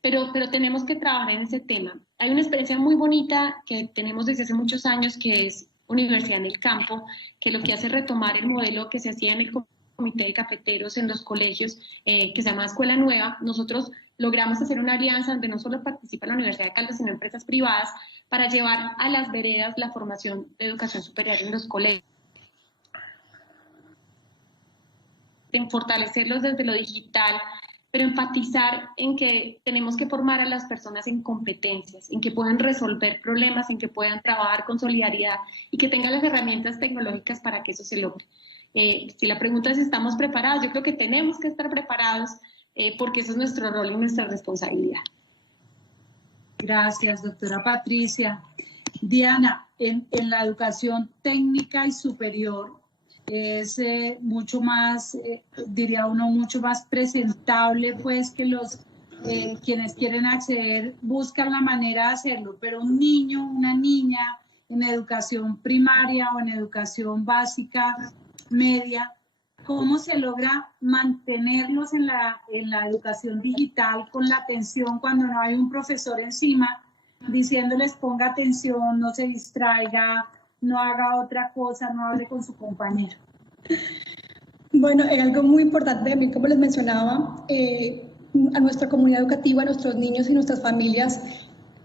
pero tenemos que trabajar en ese tema. Hay una experiencia muy bonita que tenemos desde hace muchos años, que es Universidad en el Campo, que lo que hace es retomar el modelo que se hacía en el Comité de Cafeteros en los colegios, que se llama Escuela Nueva. Nosotros logramos hacer una alianza donde no solo participa la Universidad de Caldas, sino empresas privadas, para llevar a las veredas la formación de educación superior en los colegios, en fortalecerlos desde lo digital, pero enfatizar en que tenemos que formar a las personas en competencias, en que puedan resolver problemas, en que puedan trabajar con solidaridad y que tengan las herramientas tecnológicas para que eso se logre. Si la pregunta es si estamos preparados, yo creo que tenemos que estar preparados porque eso es nuestro rol y nuestra responsabilidad. Gracias, doctora Patricia. Diana, en la educación técnica y superior es mucho más, diría uno, mucho más presentable, pues que los quienes quieren acceder buscan la manera de hacerlo, pero un niño, una niña en educación primaria o en educación básica, media, ¿cómo se logra mantenerlos en la educación digital con la atención cuando no hay un profesor encima diciéndoles ponga atención, no se distraiga, no haga otra cosa, no hable con su compañero? Bueno, era algo muy importante también, como les mencionaba, a nuestra comunidad educativa, a nuestros niños y nuestras familias,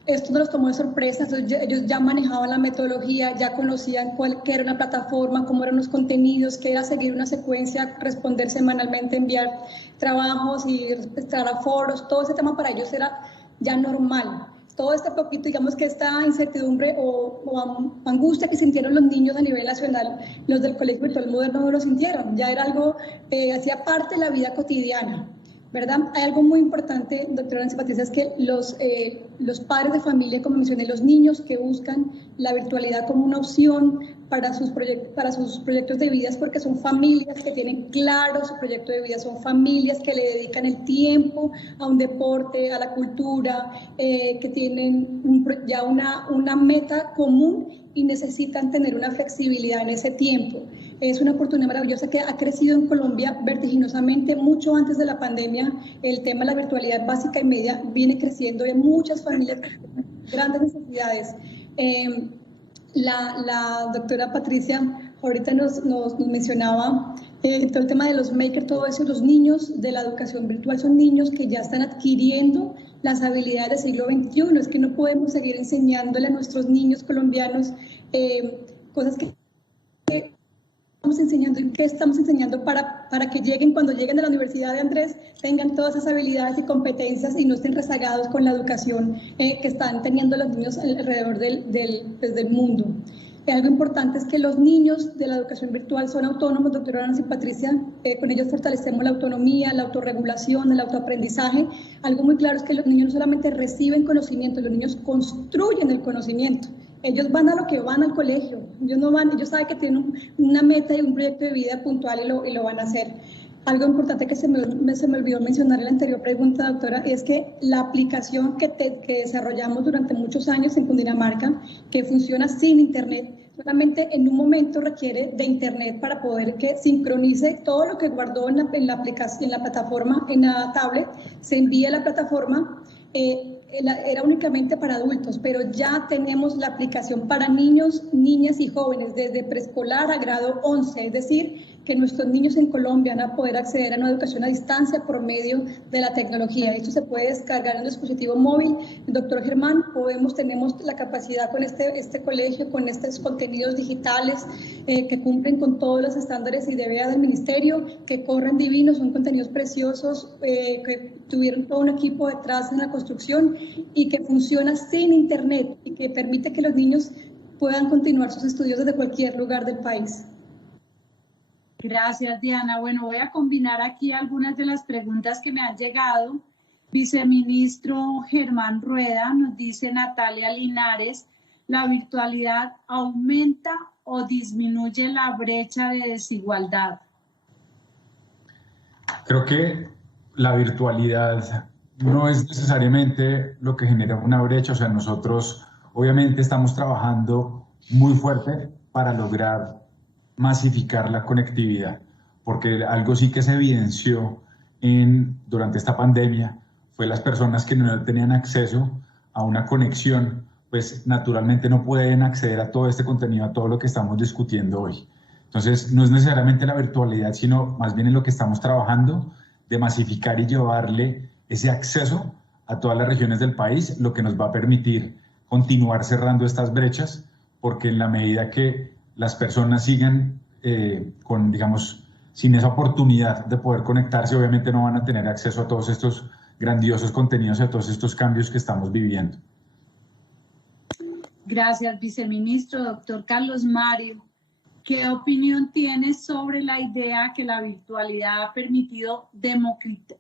esto nos tomó de sorpresa. Ellos ya manejaban la metodología, ya conocían qué era una plataforma, cómo eran los contenidos, qué era seguir una secuencia, responder semanalmente, enviar trabajos y estar a foros. Todo ese tema para ellos era ya normal. Todo este poquito, digamos que esta incertidumbre o angustia que sintieron los niños a nivel nacional, los del Colegio Virtual Moderno no lo sintieron. Ya era algo, hacía parte de la vida cotidiana, ¿verdad? Hay algo muy importante, doctora Nancy Patricia, es que los padres de familia, como mencioné, los niños que buscan la virtualidad como una opción para sus proyectos de vida, es porque son familias que tienen claro su proyecto de vida, son familias que le dedican el tiempo a un deporte, a la cultura, que tienen ya una meta común y necesitan tener una flexibilidad en ese tiempo. Es una oportunidad maravillosa que ha crecido en Colombia vertiginosamente. Mucho antes de la pandemia, el tema de la virtualidad básica y media viene creciendo y hay muchas familias con grandes necesidades. La doctora Patricia ahorita nos mencionaba todo el tema de los makers, todo eso. Los niños de la educación virtual son niños que ya están adquiriendo las habilidades del siglo XXI. Es que no podemos seguir enseñándole a nuestros niños colombianos cosas que estamos enseñando y qué estamos enseñando para que cuando lleguen a la Universidad de Andrés, tengan todas esas habilidades y competencias y no estén rezagados con la educación que están teniendo los niños alrededor del mundo. Algo importante es que los niños de la educación virtual son autónomos, doctora Nancy Patricia, con ellos fortalecemos la autonomía, la autorregulación, el autoaprendizaje. Algo muy claro es que los niños no solamente reciben conocimiento, los niños construyen el conocimiento. Ellos van a lo que van al colegio, ellos saben que tienen una meta y un proyecto de vida puntual y lo van a hacer. Algo importante que se me olvidó mencionar en la anterior pregunta, doctora, es que la aplicación que desarrollamos durante muchos años en Cundinamarca, que funciona sin internet, solamente en un momento requiere de internet para poder que sincronice todo lo que guardó en la aplicación, en la plataforma, en la tablet, se envía a la plataforma. Era únicamente para adultos, pero ya tenemos la aplicación para niños, niñas y jóvenes desde preescolar a grado 11, es decir, que nuestros niños en Colombia van a poder acceder a una educación a distancia por medio de la tecnología. Esto se puede descargar en el dispositivo móvil. El doctor Germán, tenemos la capacidad con este colegio, con estos contenidos digitales que cumplen con todos los estándares y DBA del ministerio, que corren divinos, son contenidos preciosos, que tuvieron todo un equipo detrás en la construcción y que funciona sin internet y que permite que los niños puedan continuar sus estudios desde cualquier lugar del país. Gracias, Diana. Bueno, voy a combinar aquí algunas de las preguntas que me han llegado. Viceministro Germán Rueda, nos dice Natalia Linares, ¿la virtualidad aumenta o disminuye la brecha de desigualdad? Creo que la virtualidad no es necesariamente lo que genera una brecha. O sea, nosotros obviamente estamos trabajando muy fuerte para lograr masificar la conectividad, porque algo sí que se evidenció durante esta pandemia fue las personas que no tenían acceso a una conexión, pues naturalmente no pueden acceder a todo este contenido, a todo lo que estamos discutiendo hoy. Entonces, no es necesariamente la virtualidad, sino más bien en lo que estamos trabajando de masificar y llevarle ese acceso a todas las regiones del país, lo que nos va a permitir continuar cerrando estas brechas, porque en la medida que las personas sigan con, digamos, sin esa oportunidad de poder conectarse, obviamente no van a tener acceso a todos estos grandiosos contenidos y a todos estos cambios que estamos viviendo. Gracias, viceministro. Doctor Carlos Mario, ¿qué opinión tienes sobre la idea que la virtualidad ha permitido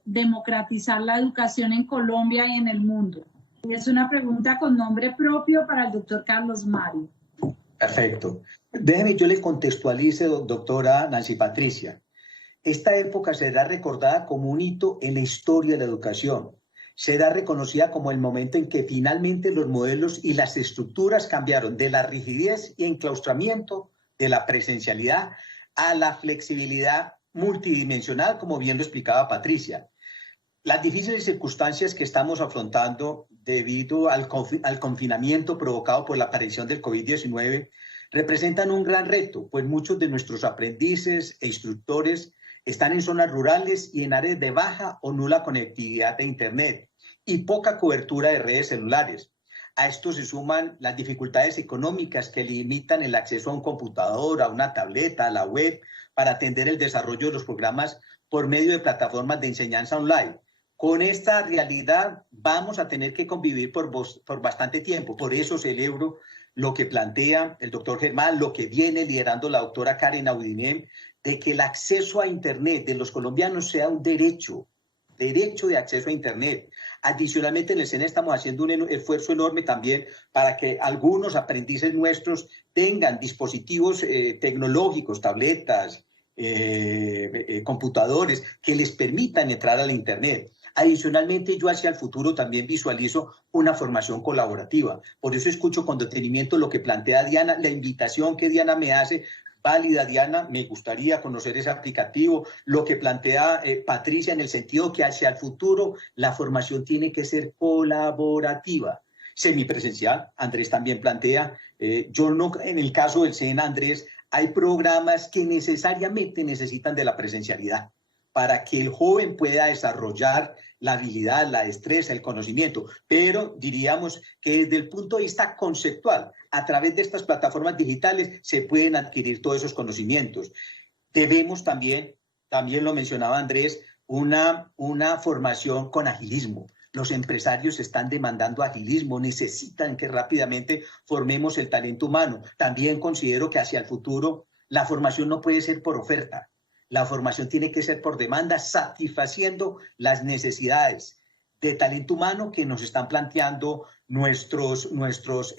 democratizar la educación en Colombia y en el mundo? Y es una pregunta con nombre propio para el doctor Carlos Mario. Perfecto. Déjeme, yo le contextualice, doctora Nancy Patricia. Esta época será recordada como un hito en la historia de la educación. Será reconocida como el momento en que finalmente los modelos y las estructuras cambiaron de la rigidez y enclaustramiento de la presencialidad a la flexibilidad multidimensional, como bien lo explicaba Patricia. Las difíciles circunstancias que estamos afrontando debido al confinamiento provocado por la aparición del COVID-19 representan un gran reto, pues muchos de nuestros aprendices e instructores están en zonas rurales y en áreas de baja o nula conectividad de Internet y poca cobertura de redes celulares. A esto se suman las dificultades económicas que limitan el acceso a un computador, a una tableta, a la web, para atender el desarrollo de los programas por medio de plataformas de enseñanza online. Con esta realidad vamos a tener que convivir por bastante tiempo. Por eso celebro lo que plantea el doctor Germán, lo que viene liderando la doctora Karen Audinem, de que el acceso a Internet de los colombianos sea un derecho de acceso a Internet. Adicionalmente, en el SENA estamos haciendo un esfuerzo enorme también para que algunos aprendices nuestros tengan dispositivos tecnológicos, tabletas, computadores, que les permitan entrar a la Internet. Adicionalmente, yo hacia el futuro también visualizo una formación colaborativa. Por eso escucho con detenimiento lo que plantea Diana, la invitación que Diana me hace. Válida, Diana, me gustaría conocer ese aplicativo, lo que plantea Patricia en el sentido que hacia el futuro la formación tiene que ser colaborativa, semipresencial. Andrés también plantea, yo no, en el caso del SENA, Andrés, hay programas que necesariamente necesitan de la presencialidad para que el joven pueda desarrollar la habilidad, la destreza, el conocimiento, pero diríamos que desde el punto de vista conceptual, a través de estas plataformas digitales se pueden adquirir todos esos conocimientos. Debemos también lo mencionaba Andrés, una formación con agilismo. Los empresarios están demandando agilismo, necesitan que rápidamente formemos el talento humano. También considero que hacia el futuro la formación no puede ser por oferta. La formación tiene que ser por demanda, satisfaciendo las necesidades de talento humano que nos están planteando nuestros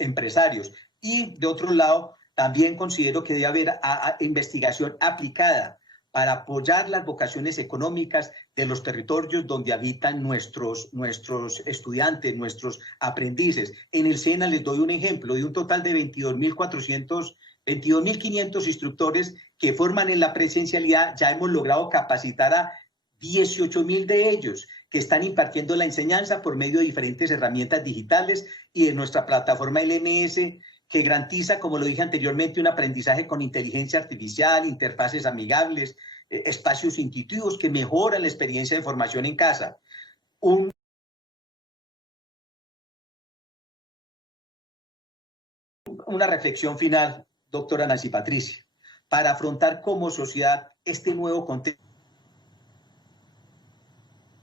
empresarios. Y de otro lado, también considero que debe haber investigación aplicada para apoyar las vocaciones económicas de los territorios donde habitan nuestros estudiantes, nuestros aprendices. En el SENA les doy un ejemplo de un total de 22.500 instructores que forman en la presencialidad. Ya hemos logrado capacitar a 18.000 de ellos que están impartiendo la enseñanza por medio de diferentes herramientas digitales y de nuestra plataforma LMS, que garantiza, como lo dije anteriormente, un aprendizaje con inteligencia artificial, interfaces amigables, espacios intuitivos que mejoran la experiencia de formación en casa. Una reflexión final, doctora Nancy Patricia, para afrontar como sociedad este nuevo contexto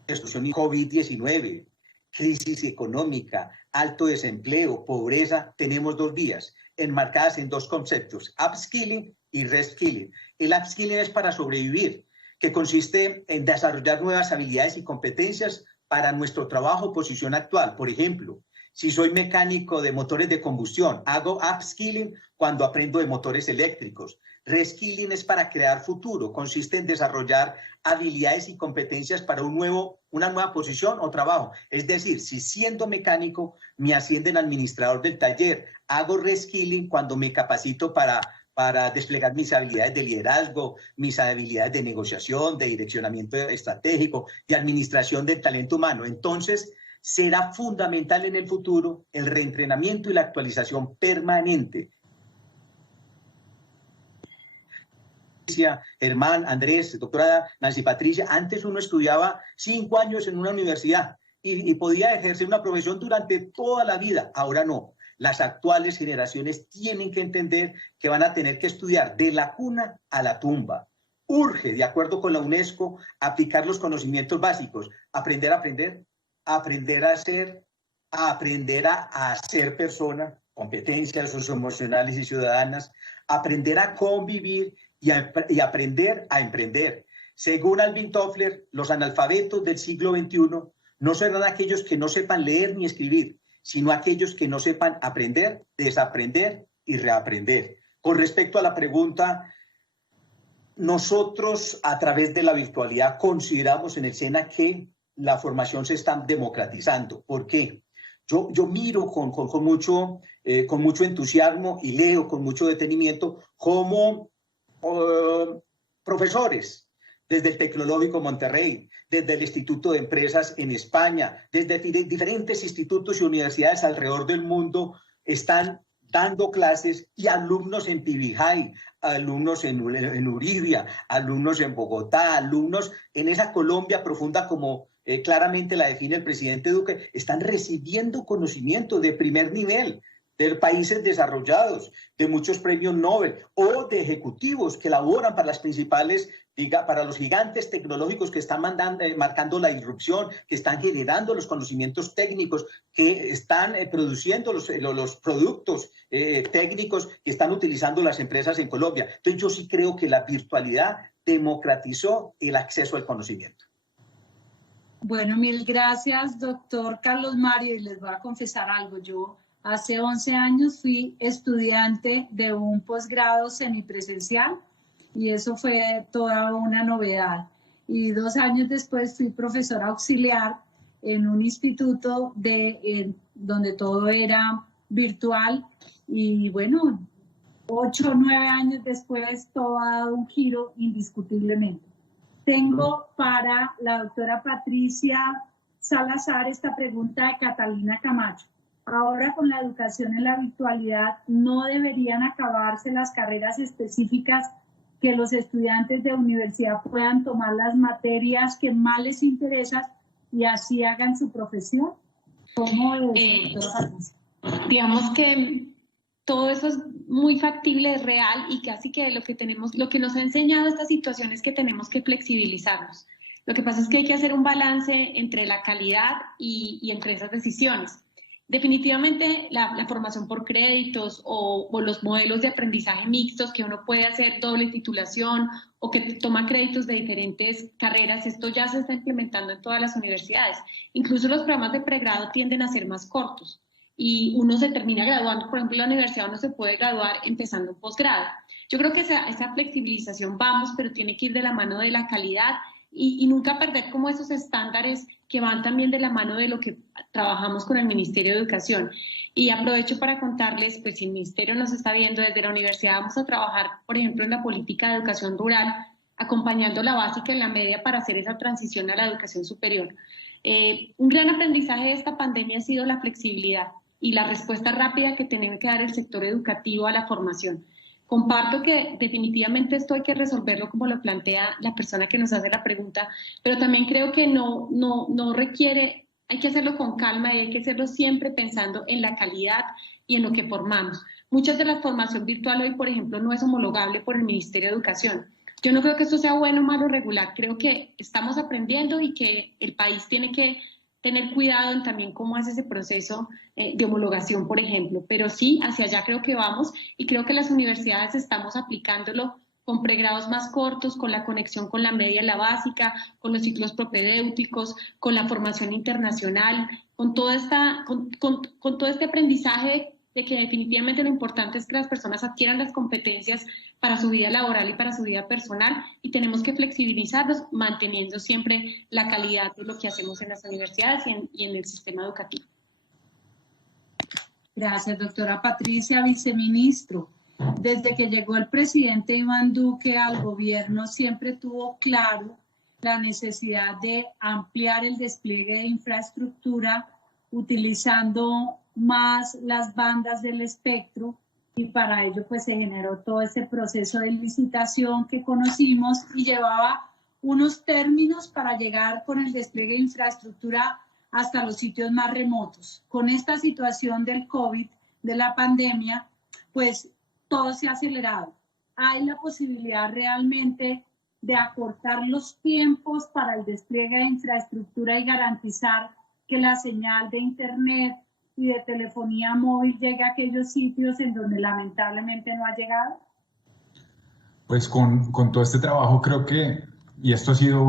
de COVID-19, crisis económica, alto desempleo, pobreza. Tenemos dos vías enmarcadas en dos conceptos, upskilling y reskilling. El upskilling es para sobrevivir, que consiste en desarrollar nuevas habilidades y competencias para nuestro trabajo o posición actual. Por ejemplo, si soy mecánico de motores de combustión, hago upskilling cuando aprendo de motores eléctricos. Reskilling es para crear futuro, consiste en desarrollar habilidades y competencias para una nueva posición o trabajo. Es decir, si siendo mecánico me ascienden a administrador del taller, hago reskilling cuando me capacito para desplegar mis habilidades de liderazgo, mis habilidades de negociación, de direccionamiento estratégico, de administración del talento humano. Entonces, será fundamental en el futuro el reentrenamiento y la actualización permanente. Germán, Andrés, doctora Nancy Patricia, antes uno estudiaba 5 años en una universidad y podía ejercer una profesión durante toda la vida. Ahora no. Las actuales generaciones tienen que entender que van a tener que estudiar de la cuna a la tumba. Urge, de acuerdo con la UNESCO, aplicar los conocimientos básicos. Aprender a aprender, aprender a hacer, aprender a ser persona, competencias socioemocionales y ciudadanas, aprender a convivir y aprender a emprender. Según Alvin Toffler, los analfabetos del siglo XXI no serán aquellos que no sepan leer ni escribir, sino aquellos que no sepan aprender, desaprender y reaprender. Con respecto a la pregunta, nosotros a través de la virtualidad consideramos en el SENA que la formación se está democratizando. ¿Por qué? Yo miro con mucho entusiasmo y leo con mucho detenimiento cómo profesores desde el Tecnológico Monterrey, desde el Instituto de Empresas en España, desde diferentes institutos y universidades alrededor del mundo están dando clases, y alumnos en Tibijay, alumnos en Uribia, alumnos en Bogotá, alumnos en esa Colombia profunda como claramente la define el presidente Duque, están recibiendo conocimiento de primer nivel de países desarrollados, de muchos premios Nobel o de ejecutivos que laboran para las principales, para los gigantes tecnológicos que están marcando la disrupción, que están generando los conocimientos técnicos, que están produciendo los productos técnicos que están utilizando las empresas en Colombia. Entonces yo sí creo que la virtualidad democratizó el acceso al conocimiento. Bueno, mil gracias, doctor Carlos Mario, y les voy a confesar algo. Yo hace 11 años fui estudiante de un posgrado semipresencial y eso fue toda una novedad. Y 2 años después fui profesora auxiliar en un instituto donde todo era virtual y bueno, 8 o 9 años después todo ha dado un giro indiscutiblemente. Tengo para la doctora Patricia Salazar esta pregunta de Catalina Camacho. Ahora con la educación en la virtualidad, ¿no deberían acabarse las carreras específicas que los estudiantes de universidad puedan tomar las materias que más les interesan y así hagan su profesión? ¿Cómo es, doctora Patricia? Digamos que todo eso es muy factible, es real y casi que lo que nos ha enseñado esta situación es que tenemos que flexibilizarnos. Lo que pasa es que hay que hacer un balance entre la calidad y entre esas decisiones. Definitivamente la formación por créditos o los modelos de aprendizaje mixtos que uno puede hacer doble titulación o que toma créditos de diferentes carreras, esto ya se está implementando en todas las universidades. Incluso los programas de pregrado tienden a ser más cortos y uno se termina graduando, por ejemplo, en la universidad uno se puede graduar empezando un posgrado. Yo creo que esa flexibilización vamos, pero tiene que ir de la mano de la calidad y nunca perder como esos estándares que van también de la mano de lo que trabajamos con el Ministerio de Educación. Y aprovecho para contarles, pues si el Ministerio nos está viendo desde la universidad, vamos a trabajar, por ejemplo, en la política de educación rural, acompañando la básica y la media para hacer esa transición a la educación superior. Un gran aprendizaje de esta pandemia ha sido la flexibilidad y la respuesta rápida que tiene que dar el sector educativo a la formación. Comparto que definitivamente esto hay que resolverlo como lo plantea la persona que nos hace la pregunta, pero también creo que no requiere, hay que hacerlo con calma y hay que hacerlo siempre pensando en la calidad y en lo que formamos. Muchas de la formación virtual hoy, por ejemplo, no es homologable por el Ministerio de Educación. Yo no creo que esto sea bueno, malo, regular. Creo que estamos aprendiendo y que el país tiene que tener cuidado en también cómo hace ese proceso de homologación, por ejemplo. Pero sí, hacia allá creo que vamos y creo que las universidades estamos aplicándolo con pregrados más cortos, con la conexión con la media y la básica, con los ciclos propedéuticos, con la formación internacional, con todo este aprendizaje de que definitivamente lo importante es que las personas adquieran las competencias para su vida laboral y para su vida personal, y tenemos que flexibilizarlos manteniendo siempre la calidad de lo que hacemos en las universidades y en el sistema educativo. Gracias, doctora Patricia. Viceministro, desde que llegó el presidente Iván Duque al gobierno, siempre tuvo claro la necesidad de ampliar el despliegue de infraestructura utilizando más las bandas del espectro, y para ello pues se generó todo ese proceso de licitación que conocimos y llevaba unos términos para llegar con el despliegue de infraestructura hasta los sitios más remotos. Con esta situación del COVID, de la pandemia, pues todo se ha acelerado. Hay la posibilidad realmente de acortar los tiempos para el despliegue de infraestructura y garantizar que la señal de internet y de telefonía móvil llegue a aquellos sitios en donde lamentablemente no ha llegado? Pues con todo este trabajo creo que, y esto ha sido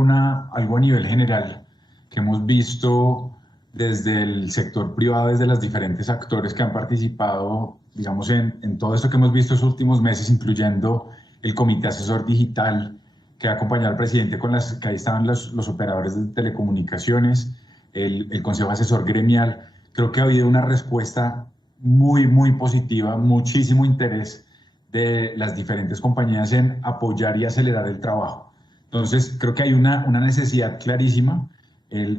algo a nivel general, que hemos visto desde el sector privado, desde los diferentes actores que han participado, digamos, en todo esto que hemos visto estos últimos meses, incluyendo el Comité Asesor Digital, que ha acompañado al presidente que ahí estaban los operadores de telecomunicaciones, el Consejo Asesor Gremial. Creo que ha habido una respuesta muy, muy positiva, muchísimo interés de las diferentes compañías en apoyar y acelerar el trabajo. Entonces, creo que hay una necesidad clarísima.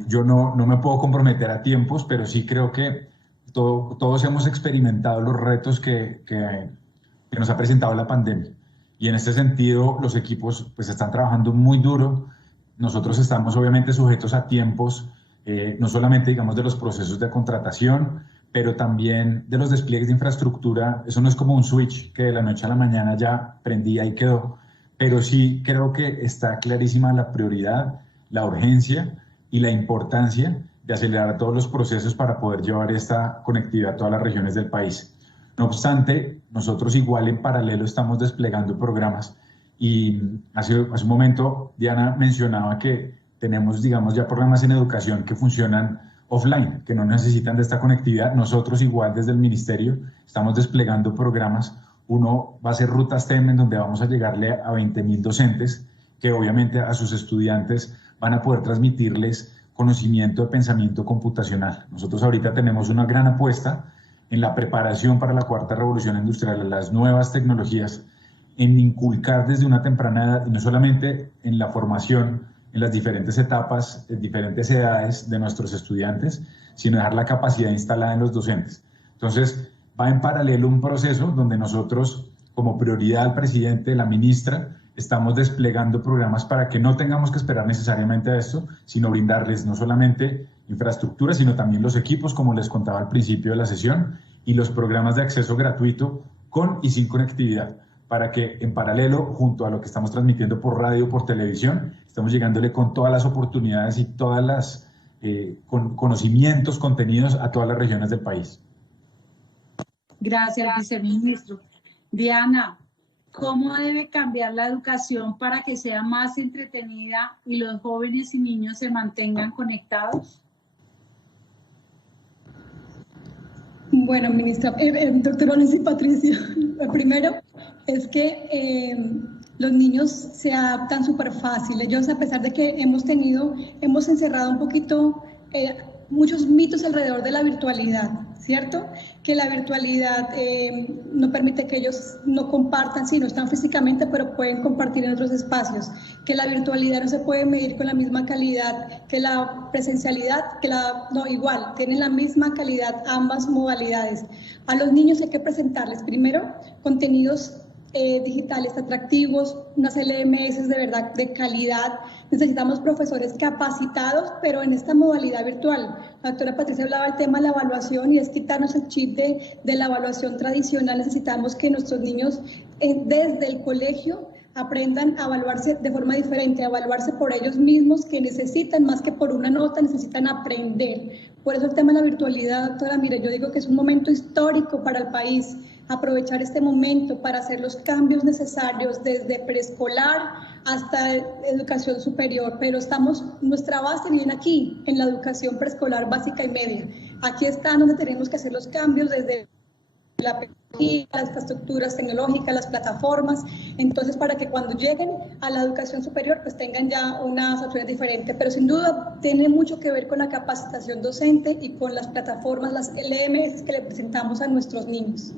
Yo no me puedo comprometer a tiempos, pero sí creo que todos hemos experimentado los retos que nos ha presentado la pandemia. Y en este sentido, los equipos pues están trabajando muy duro. Nosotros estamos obviamente sujetos a tiempos, no solamente, digamos, de los procesos de contratación, pero también de los despliegues de infraestructura. Eso no es como un switch que de la noche a la mañana ya prendía y quedó, pero sí creo que está clarísima la prioridad, la urgencia y la importancia de acelerar todos los procesos para poder llevar esta conectividad a todas las regiones del país. No obstante, nosotros igual en paralelo estamos desplegando programas, y hace un momento Diana mencionaba que tenemos, digamos, ya programas en educación que funcionan offline, que no necesitan de esta conectividad. Nosotros igual desde el ministerio estamos desplegando programas. Uno va a ser Rutas TEM, en donde vamos a llegarle a 20.000 docentes, que obviamente a sus estudiantes van a poder transmitirles conocimiento de pensamiento computacional. Nosotros ahorita tenemos una gran apuesta en la preparación para la cuarta revolución industrial, las nuevas tecnologías, en inculcar desde una temprana edad, y no solamente en la formación, en las diferentes etapas, en diferentes edades de nuestros estudiantes, sino dejar la capacidad instalada en los docentes. Entonces, va en paralelo un proceso donde nosotros, como prioridad al presidente, la ministra, estamos desplegando programas para que no tengamos que esperar necesariamente a esto, sino brindarles no solamente infraestructura, sino también los equipos, como les contaba al principio de la sesión, y los programas de acceso gratuito con y sin conectividad, para que en paralelo, junto a lo que estamos transmitiendo por radio, por televisión, estamos llegándole con todas las oportunidades y todas las conocimientos, contenidos a todas las regiones del país. Gracias, viceministro. Diana, ¿cómo debe cambiar la educación para que sea más entretenida y los jóvenes y niños se mantengan conectados? Bueno, ministra, doctora Nancy Patricia, lo primero es que los niños se adaptan súper fácil. Ellos, a pesar de que hemos encerrado un poquito muchos mitos alrededor de la virtualidad, ¿cierto? Que la virtualidad no permite que ellos no compartan, sí, no están físicamente, pero pueden compartir en otros espacios. Que la virtualidad no se puede medir con la misma calidad que la presencialidad, no, igual, tienen la misma calidad ambas modalidades. A los niños hay que presentarles primero contenidos digitales atractivos, unas LMS de verdad de calidad. Necesitamos profesores capacitados, pero en esta modalidad virtual. La doctora Patricia hablaba del tema de la evaluación, y es quitarnos el chip de la evaluación tradicional. Necesitamos que nuestros niños desde el colegio aprendan a evaluarse de forma diferente, a evaluarse por ellos mismos, que necesitan más que por una nota, necesitan aprender. Por eso el tema de la virtualidad, doctora, mire, yo digo que es un momento histórico para el país, aprovechar este momento para hacer los cambios necesarios desde preescolar hasta educación superior, pero nuestra base viene aquí, en la educación preescolar básica y media. Aquí está donde tenemos que hacer los cambios desde la pedagogía, las infraestructuras tecnológicas, las plataformas, entonces para que cuando lleguen a la educación superior pues tengan ya unas opciones diferentes, pero sin duda tiene mucho que ver con la capacitación docente y con las plataformas, las LMS que le presentamos a nuestros niños.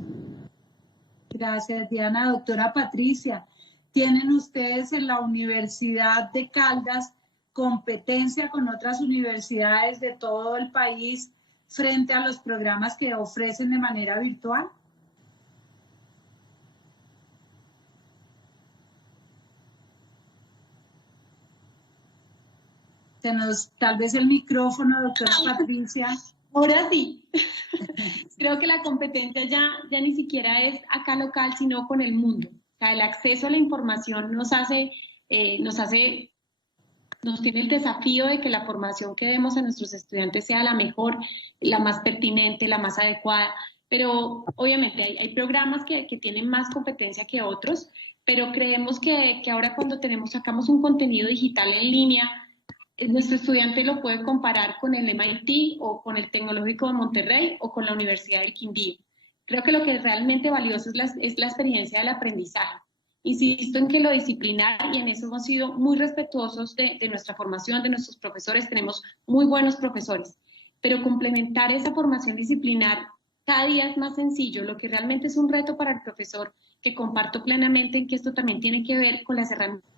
Gracias, Diana. Doctora Patricia, ¿tienen ustedes en la Universidad de Caldas competencia con otras universidades de todo el país frente a los programas que ofrecen de manera virtual? Tal vez el micrófono, doctora Patricia. Ahora sí. Creo que la competencia ya ni siquiera es acá local, sino con el mundo. O sea, el acceso a la información nos tiene el desafío de que la formación que demos a nuestros estudiantes sea la mejor, la más pertinente, la más adecuada. Pero obviamente hay programas que tienen más competencia que otros, pero creemos que ahora cuando sacamos un contenido digital en línea, nuestro estudiante lo puede comparar con el MIT o con el Tecnológico de Monterrey o con la Universidad del Quindío. Creo que lo que es realmente valioso es la experiencia del aprendizaje. Insisto en que lo disciplinar, y en eso hemos sido muy respetuosos de nuestra formación, de nuestros profesores, tenemos muy buenos profesores, pero complementar esa formación disciplinar cada día es más sencillo. Lo que realmente es un reto para el profesor, que comparto plenamente en que esto también tiene que ver con las herramientas.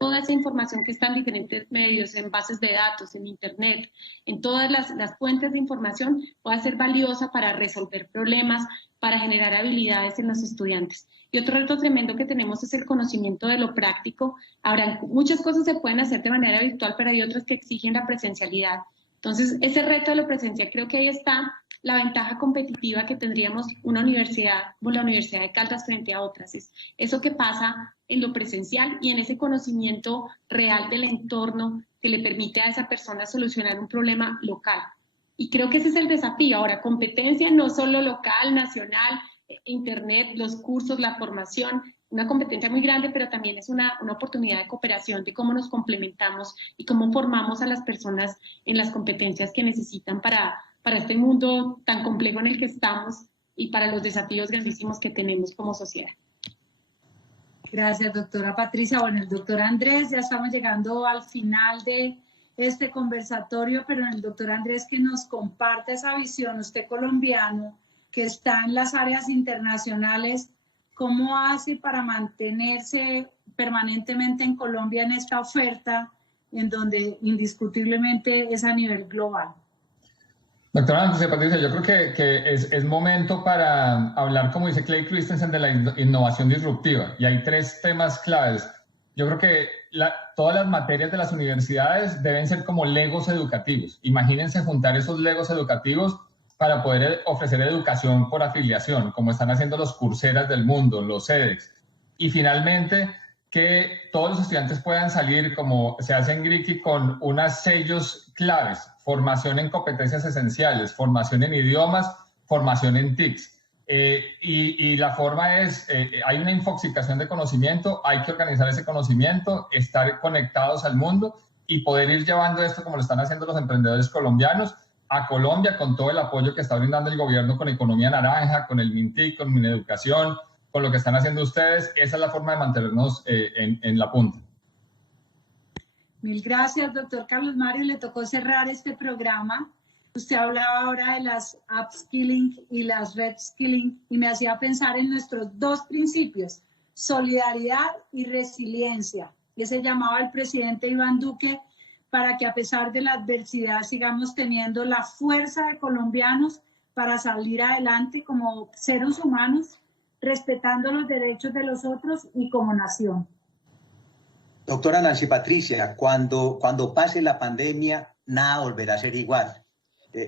Toda esa información que está en diferentes medios, en bases de datos, en internet, en todas las fuentes de información, puede ser valiosa para resolver problemas, para generar habilidades en los estudiantes. Y otro reto tremendo que tenemos es el conocimiento de lo práctico. Ahora, muchas cosas se pueden hacer de manera virtual, pero hay otras que exigen la presencialidad. Entonces, ese reto de lo presencial, creo que ahí está la ventaja competitiva que tendríamos una universidad como la Universidad de Caldas frente a otras. Es eso que pasa en lo presencial y en ese conocimiento real del entorno que le permite a esa persona solucionar un problema local. Y creo que ese es el desafío. Ahora, competencia no solo local, nacional, internet, los cursos, la formación, una competencia muy grande, pero también es una oportunidad de cooperación, de cómo nos complementamos y cómo formamos a las personas en las competencias que necesitan para este mundo tan complejo en el que estamos y para los desafíos grandísimos que tenemos como sociedad. Gracias, doctora Patricia. Bueno, el doctor Andrés, ya estamos llegando al final de este conversatorio, pero el doctor Andrés que nos comparte esa visión, usted colombiano, que está en las áreas internacionales, ¿cómo hace para mantenerse permanentemente en Colombia en esta oferta en donde indiscutiblemente es a nivel global? Doctora Patricia, yo creo que es momento para hablar, como dice Clay Christensen, de la innovación disruptiva. Y hay tres temas claves. Yo creo que todas las materias de las universidades deben ser como legos educativos. Imagínense juntar esos legos educativos para poder ofrecer educación por afiliación, como están haciendo los Coursera del mundo, los edX. Y finalmente, que todos los estudiantes puedan salir, como se hace en GRIKI, con unos sellos claves: formación en competencias esenciales, formación en idiomas, formación en TICs. Y la forma es, hay una infoxicación de conocimiento, hay que organizar ese conocimiento, estar conectados al mundo y poder ir llevando esto, como lo están haciendo los emprendedores colombianos, a Colombia, con todo el apoyo que está brindando el gobierno con Economía Naranja, con el MINTIC, con Mineducación, con lo que están haciendo ustedes. Esa es la forma de mantenernos en la punta. Mil gracias, doctor Carlos Mario. Le tocó cerrar este programa. Usted hablaba ahora de las upskilling y las reskilling y me hacía pensar en nuestros dos principios, solidaridad y resiliencia. Ese llamaba el presidente Iván Duque para que a pesar de la adversidad sigamos teniendo la fuerza de colombianos para salir adelante como seres humanos, respetando los derechos de los otros y como nación. Doctora Nancy Patricia, cuando pase la pandemia, nada volverá a ser igual.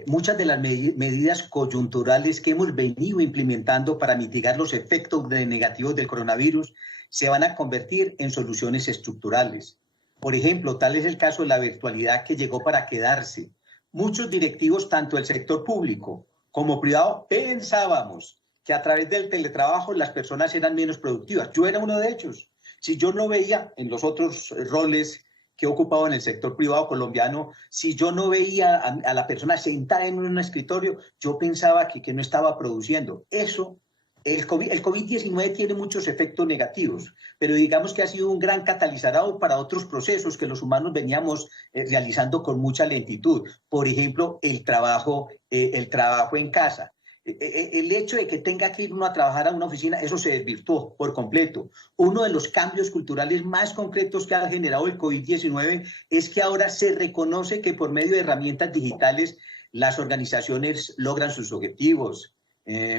Muchas de las medidas coyunturales que hemos venido implementando para mitigar los efectos negativos del coronavirus se van a convertir en soluciones estructurales. Por ejemplo, tal es el caso de la virtualidad que llegó para quedarse. Muchos directivos, tanto del sector público como privado, pensábamos que a través del teletrabajo las personas eran menos productivas. Yo era uno de ellos. Si yo no veía en los otros roles que he ocupado en el sector privado colombiano, si yo no veía a la persona sentada en un escritorio, yo pensaba que no estaba produciendo. Eso, el COVID-19 tiene muchos efectos negativos, pero digamos que ha sido un gran catalizador para otros procesos que los humanos veníamos realizando con mucha lentitud. Por ejemplo, el trabajo en casa. El hecho de que tenga que ir uno a trabajar a una oficina, eso se desvirtuó por completo. Uno de los cambios culturales más concretos que ha generado el COVID-19 es que ahora se reconoce que por medio de herramientas digitales las organizaciones logran sus objetivos,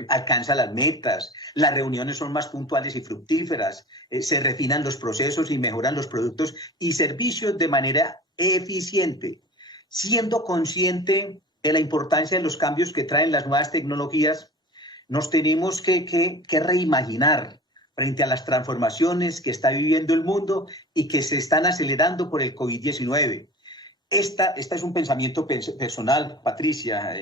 alcanzan las metas, las reuniones son más puntuales y fructíferas, se refinan los procesos y mejoran los productos y servicios de manera eficiente. Siendo consciente de la importancia de los cambios que traen las nuevas tecnologías, nos tenemos que reimaginar frente a las transformaciones que está viviendo el mundo y que se están acelerando por el COVID-19. Esta es un pensamiento personal, Patricia,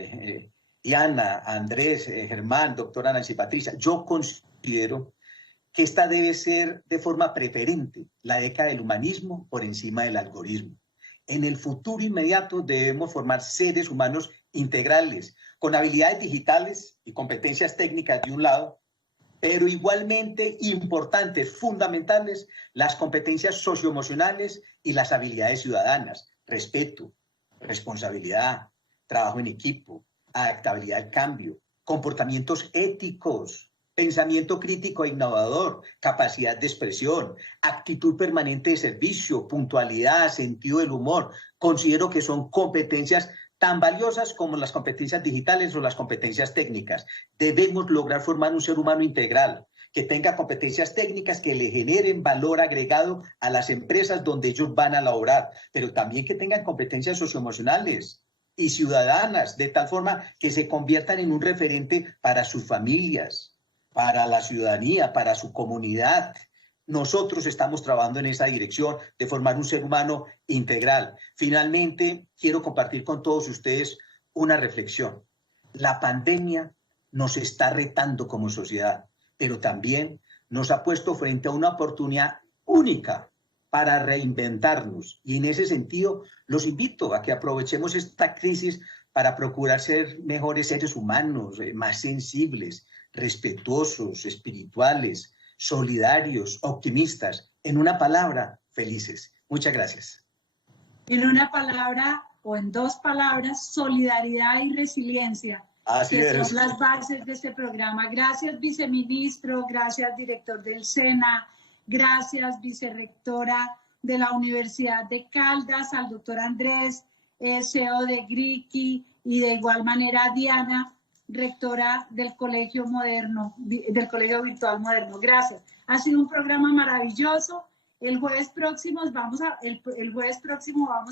Diana, Andrés, Germán, doctora Nancy Patricia. Yo considero que esta debe ser de forma preferente la década del humanismo por encima del algoritmo. En el futuro inmediato debemos formar seres humanos integrales, con habilidades digitales y competencias técnicas de un lado, pero igualmente importantes, fundamentales, las competencias socioemocionales y las habilidades ciudadanas, respeto, responsabilidad, trabajo en equipo, adaptabilidad al cambio, comportamientos éticos, pensamiento crítico e innovador, capacidad de expresión, actitud permanente de servicio, puntualidad, sentido del humor. Considero que son competencias tan valiosas como las competencias digitales o las competencias técnicas. Debemos lograr formar un ser humano integral, que tenga competencias técnicas que le generen valor agregado a las empresas donde ellos van a laborar, pero también que tengan competencias socioemocionales y ciudadanas, de tal forma que se conviertan en un referente para sus familias, para la ciudadanía, para su comunidad. Nosotros estamos trabajando en esa dirección de formar un ser humano integral. Finalmente, quiero compartir con todos ustedes una reflexión. La pandemia nos está retando como sociedad, pero también nos ha puesto frente a una oportunidad única para reinventarnos. Y en ese sentido, los invito a que aprovechemos esta crisis para procurar ser mejores seres humanos, más sensibles, respetuosos, espirituales, solidarios, optimistas, en una palabra, felices. Muchas gracias. En una palabra o en dos palabras, solidaridad y resiliencia. Así que es. son las bases de este programa. Gracias, viceministro, gracias, director del SENA, gracias, vicerrectora de la Universidad de Caldas, al doctor Andrés, CEO de GRIKI, y de igual manera Diana, rectora del Colegio Moderno, del Colegio Virtual Moderno. Gracias. Ha sido un programa maravilloso. El jueves próximo vamos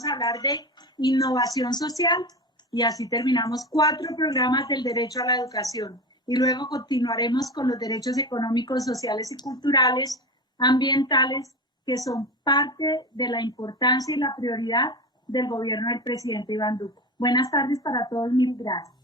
a hablar de innovación social y así terminamos 4 programas del derecho a la educación. Y luego continuaremos con los derechos económicos, sociales y culturales, ambientales, que son parte de la importancia y la prioridad del gobierno del presidente Iván Duque. Buenas tardes para todos, mil gracias.